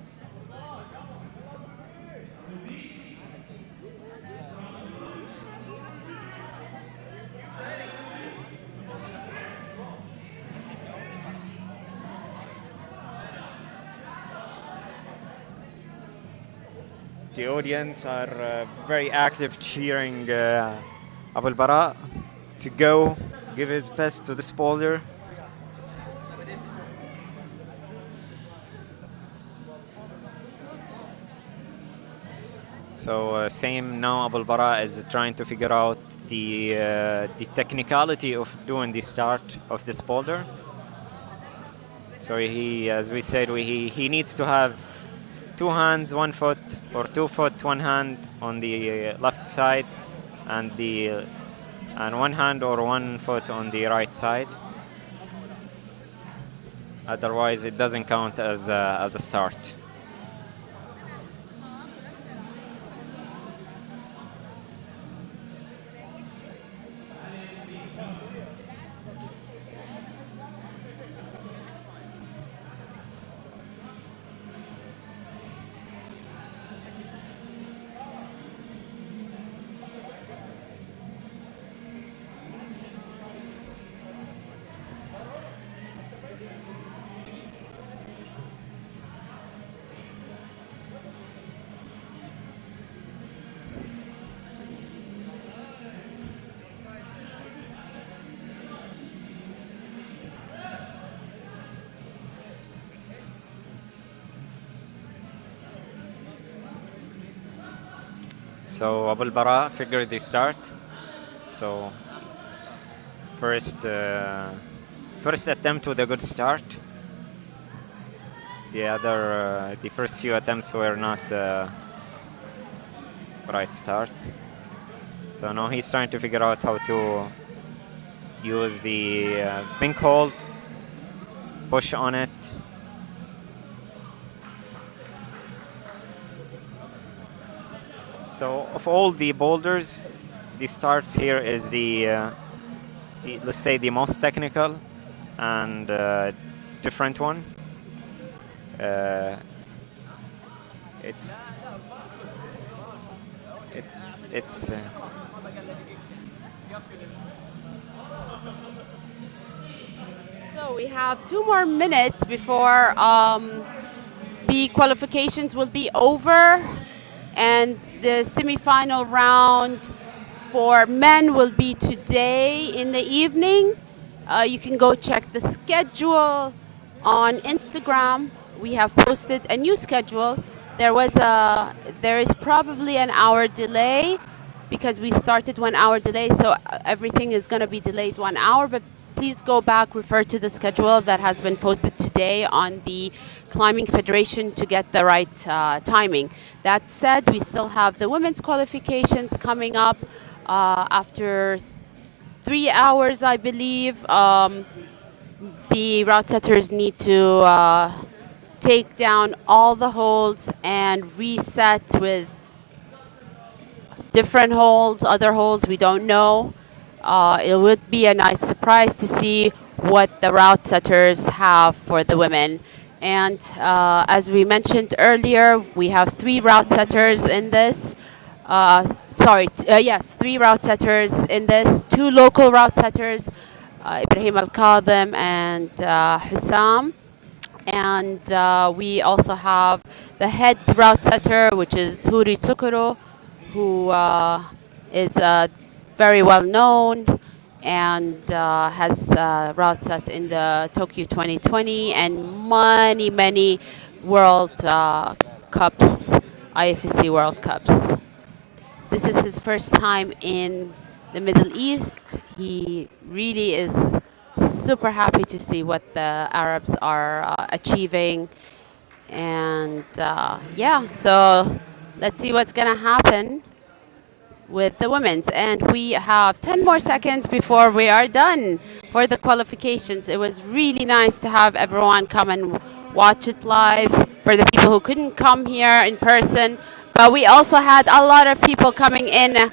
The audience are very active cheering Abul Bara to go give his best to this boulder. So same now, Abul Bara is trying to figure out the technicality of doing the start of this boulder. So he, as we said, he needs to have 2 hands, 1 foot, or 2 foot, 1 hand on the left side, and 1 hand or 1 foot on the right side. Otherwise, it doesn't count as a start. So Abul Bara figured the start. So first attempt with a good start. The first few attempts were not right starts. So now he's trying to figure out how to use the pink hold, push on it. So of all the boulders, the starts here is the let's say the most technical and different one. It's So we have 2 more minutes before the qualifications will be over, and the semi-final round for men will be today in the evening. You can go check the schedule on Instagram. We have posted a new schedule. There is probably an hour delay because we started 1 hour delay, so everything is going to be delayed 1 hour. But please go back, refer to the schedule that has been posted today on the Climbing Federation to get the right timing. That said, we still have the women's qualifications coming up after 3 hours, I believe. The route setters need to take down all the holds and reset with different holds, other holds, we don't know. It would be a nice surprise to see what the route setters have for the women. And as we mentioned earlier, we have 3 route setters in this. Yes, 3 route setters in this, 2 local route setters, Ibrahim Al-Kadhim and Hussam. And we also have the head route setter, which is Huri Tsukuro, who is very well known and has route set in the Tokyo 2020 and many World Cups, IFSC World Cups. This is his first time in the Middle East. He really is super happy to see what the Arabs are achieving. And yeah, so let's see what's going to happen with the women's. And we have 10 more seconds before we are done for the qualifications. It was really nice to have everyone come and watch it live for the people who couldn't come here in person. But we also had a lot of people coming in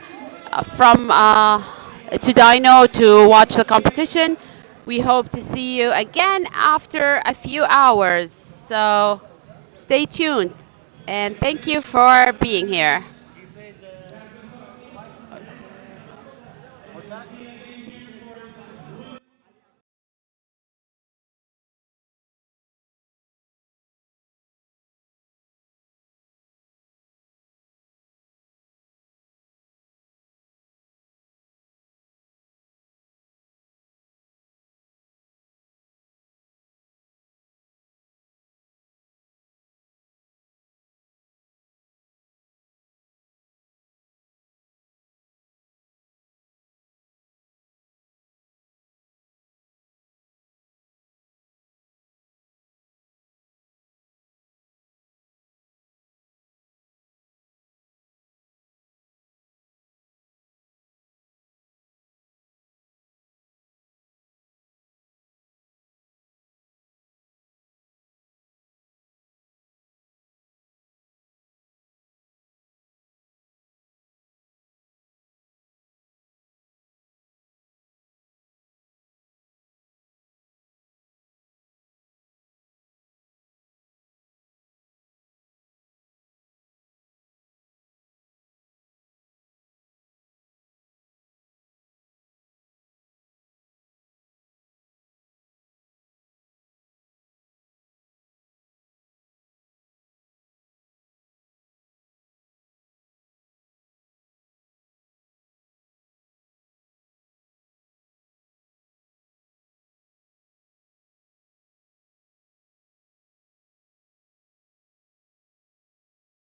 from to DYNO to watch the competition. We hope to see you again after a few hours. So stay tuned and thank you for being here.